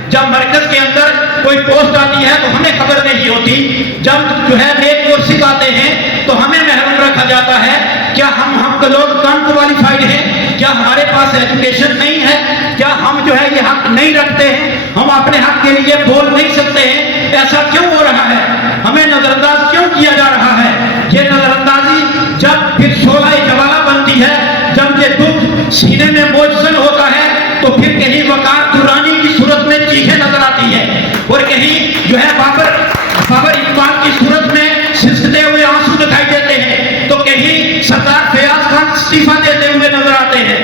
جب مرکز کے اندر کوئی پوسٹ آتی ہے تو ہمیں خبر نہیں ہوتی, جب جو ہے نیک اور سکھاتے ہیں تو ہمیں محروم رکھا جاتا ہے. کیا ہم لوگ کم کوالیفائڈ ہیں, کیا ہمارے پاس ایجوکیشن نہیں ہے, کیا ہم جو ہے یہ حق نہیں رکھتے ہیں, ہم اپنے حق کے لیے بول نہیں سکتے ہیں. ایسا کیوں ہو رہا ہے, ہمیں نظر انداز کیوں کیا جا رہا ہے. یہ نظر اندازی جب پھر شعلہ جوالہ بنتی ہے, جب یہ دکھ سینے میں موجزن ہوتا ہے تو پھر کہیں وقار درانی کی صورت میں چیخیں نظر آتی ہے اور کہیں جو ہے بابر اقبال کی صورت میں سسکتے ہوئے آنسو دکھائی دیتے ہیں, تو کہیں سردار فیاض خان استعفیٰ دیتے ہوئے نظر آتے ہیں.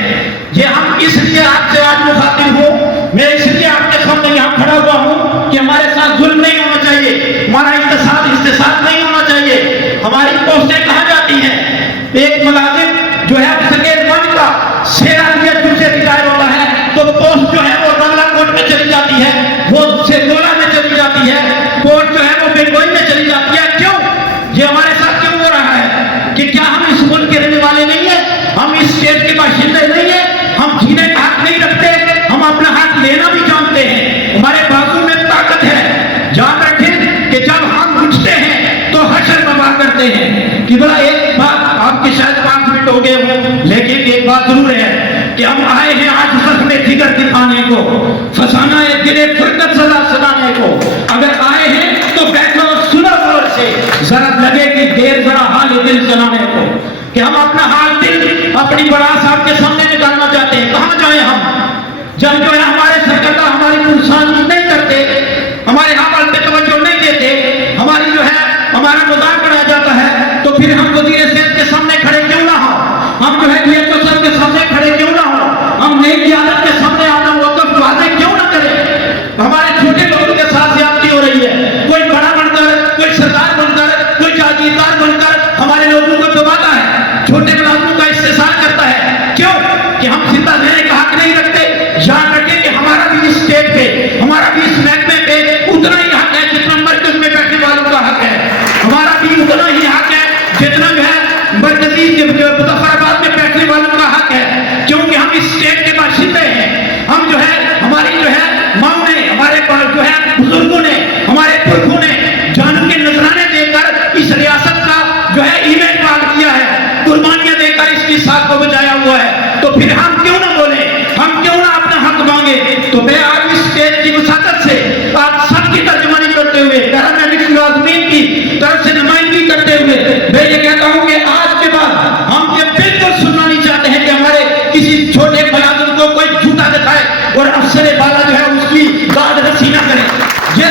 یہ ہم اس لیے آپ سے آج مخاطب ہوں, میں اس لیے آپ کے سامنے یہاں کھڑا ہوا ہوں کہ ہمارے ساتھ ظلم نہیں ہونا چاہیے, ہمارا استحصال نہیں ہونا چاہیے. ہماری پوسٹیں کہاں جاتی ہیں, ایک ملازم جو ہے سکیل ون کا سیرا دیا جن سے ریٹائر ہوتا ہے تو پوسٹ جو ہے وہ بنگلہ کوٹ میں چلی جاتی ہے, وہ سیگولا میں چلی جاتی ہے, پوسٹ جو ہے وہ بنگوئی میں چلی جاتی ہے. کیوں یہ ہمارے ساتھ کیوں ہو رہا ہے کہ کیا ہم اس ملک کے رہنے والے نہیں ہیں, ہم اس اسٹیٹ کے باشندے نہیں ہیں, ہم جینے کا حق نہیں رکھتے, ہم اپنا حق لینا بھی جانتے ہیں, ہمارے بازو میں طاقت ہے. یاد رکھیں کہ جب ہم اٹھتے ہیں تو حشر بابا کرتے ہیں. کہ بڑا ایک بات آپ کے شاید 5 منٹ ہو گئے ہوں, لیکن ایک بات ضرور ہے کہ ہم آئے ہیں آج سب میں جگر دکھانے کو, فسانہ دلے فرقت سزا سنانے کو. اگر آئے ہیں تو بیٹھو سنو غور سے, ذرا لگے کہ دیر ذرا حال دل سنانے کو, کہ ہم اپنا حال دل اپنی بڑا صاحب کے سامنے نکالنا چاہتے ہیں. کہاں جائیں ہم جب جو ہے ہمارے سرکردہ ہماری انسان نہیں کرتے, ہمارے حال پہ توجہ نہیں دیتے, ہماری جو ہے ہمارا مذاق بنا جاتا ہے, تو پھر ہم وزیر صحت کے سامنے کھڑے کیوں نہ ہوں, ہم جو ہے ڈی ایچ او صاحب کے سامنے کھڑے کیوں نہ ہوں, ہم نئی قیادت کے سامنے اپنا موقف واضح کیوں نہ کریں. ہمارے چھوٹے لوگوں کے ساتھ زیادتی ہو رہی ہے, کوئی بڑا بن کر, کوئی سردار بن کر, کوئی جاگیردار بن کر ہمارے لوگوں کو دباتا ہے, چھوٹے ملازموں کا استحصال کرتا ہے. کیوں کہ ہم زندہ رہنے کا حق نہیں رکھتے. یاد رکھیں کہ ہمارا بھی اس اسٹیٹ پہ, ہمارا بھی اس محکمے پہ اتنا ہی حق ہے جتنا مرکز میں بیٹھنے والوں کا حق ہے. ہمارا بھی اتنا ہی حق ہے جتنا جو ہے مرکزی مظفرآباد میں بیٹھنے والوں کا حق ہے, کیونکہ ہم اس اسٹیٹ کے باشندے ہیں. ہم جو ہے ہماری جو ہے ماں نے, ہمارے جو ہے بزرگوں نے, ہمارے پرکھوں نے جانوں کے نذرانے دے کر اس ریاست کا جو ہے ایمیج پال کیا ہے, قربانیاں دے کر اس کی ساتھ کو بچایا ہوا ہے. تو پھر ہم کیوں نہ بولیں, ہم کیوں نہ اپنا حق مانگے. تو میں آج اس اسٹیٹ کی وساطت سے آپ سب کی ترجمانی کرتے ہوئے, پیرامedics ملازمین کی طرف سے نمائندگی کرتے ہوئے میں یہ کہتا ہوں کہ آج کے بعد ہم یہ بالکل سننا نہیں چاہتے ہیں کہ ہمارے کسی چھوٹے ملازم کو کوئی جھوٹا دکھائے اور افسر بالا جو ہے اس کی گارڈ رسی نہ کرے. یہ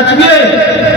HBA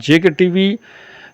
JK TV,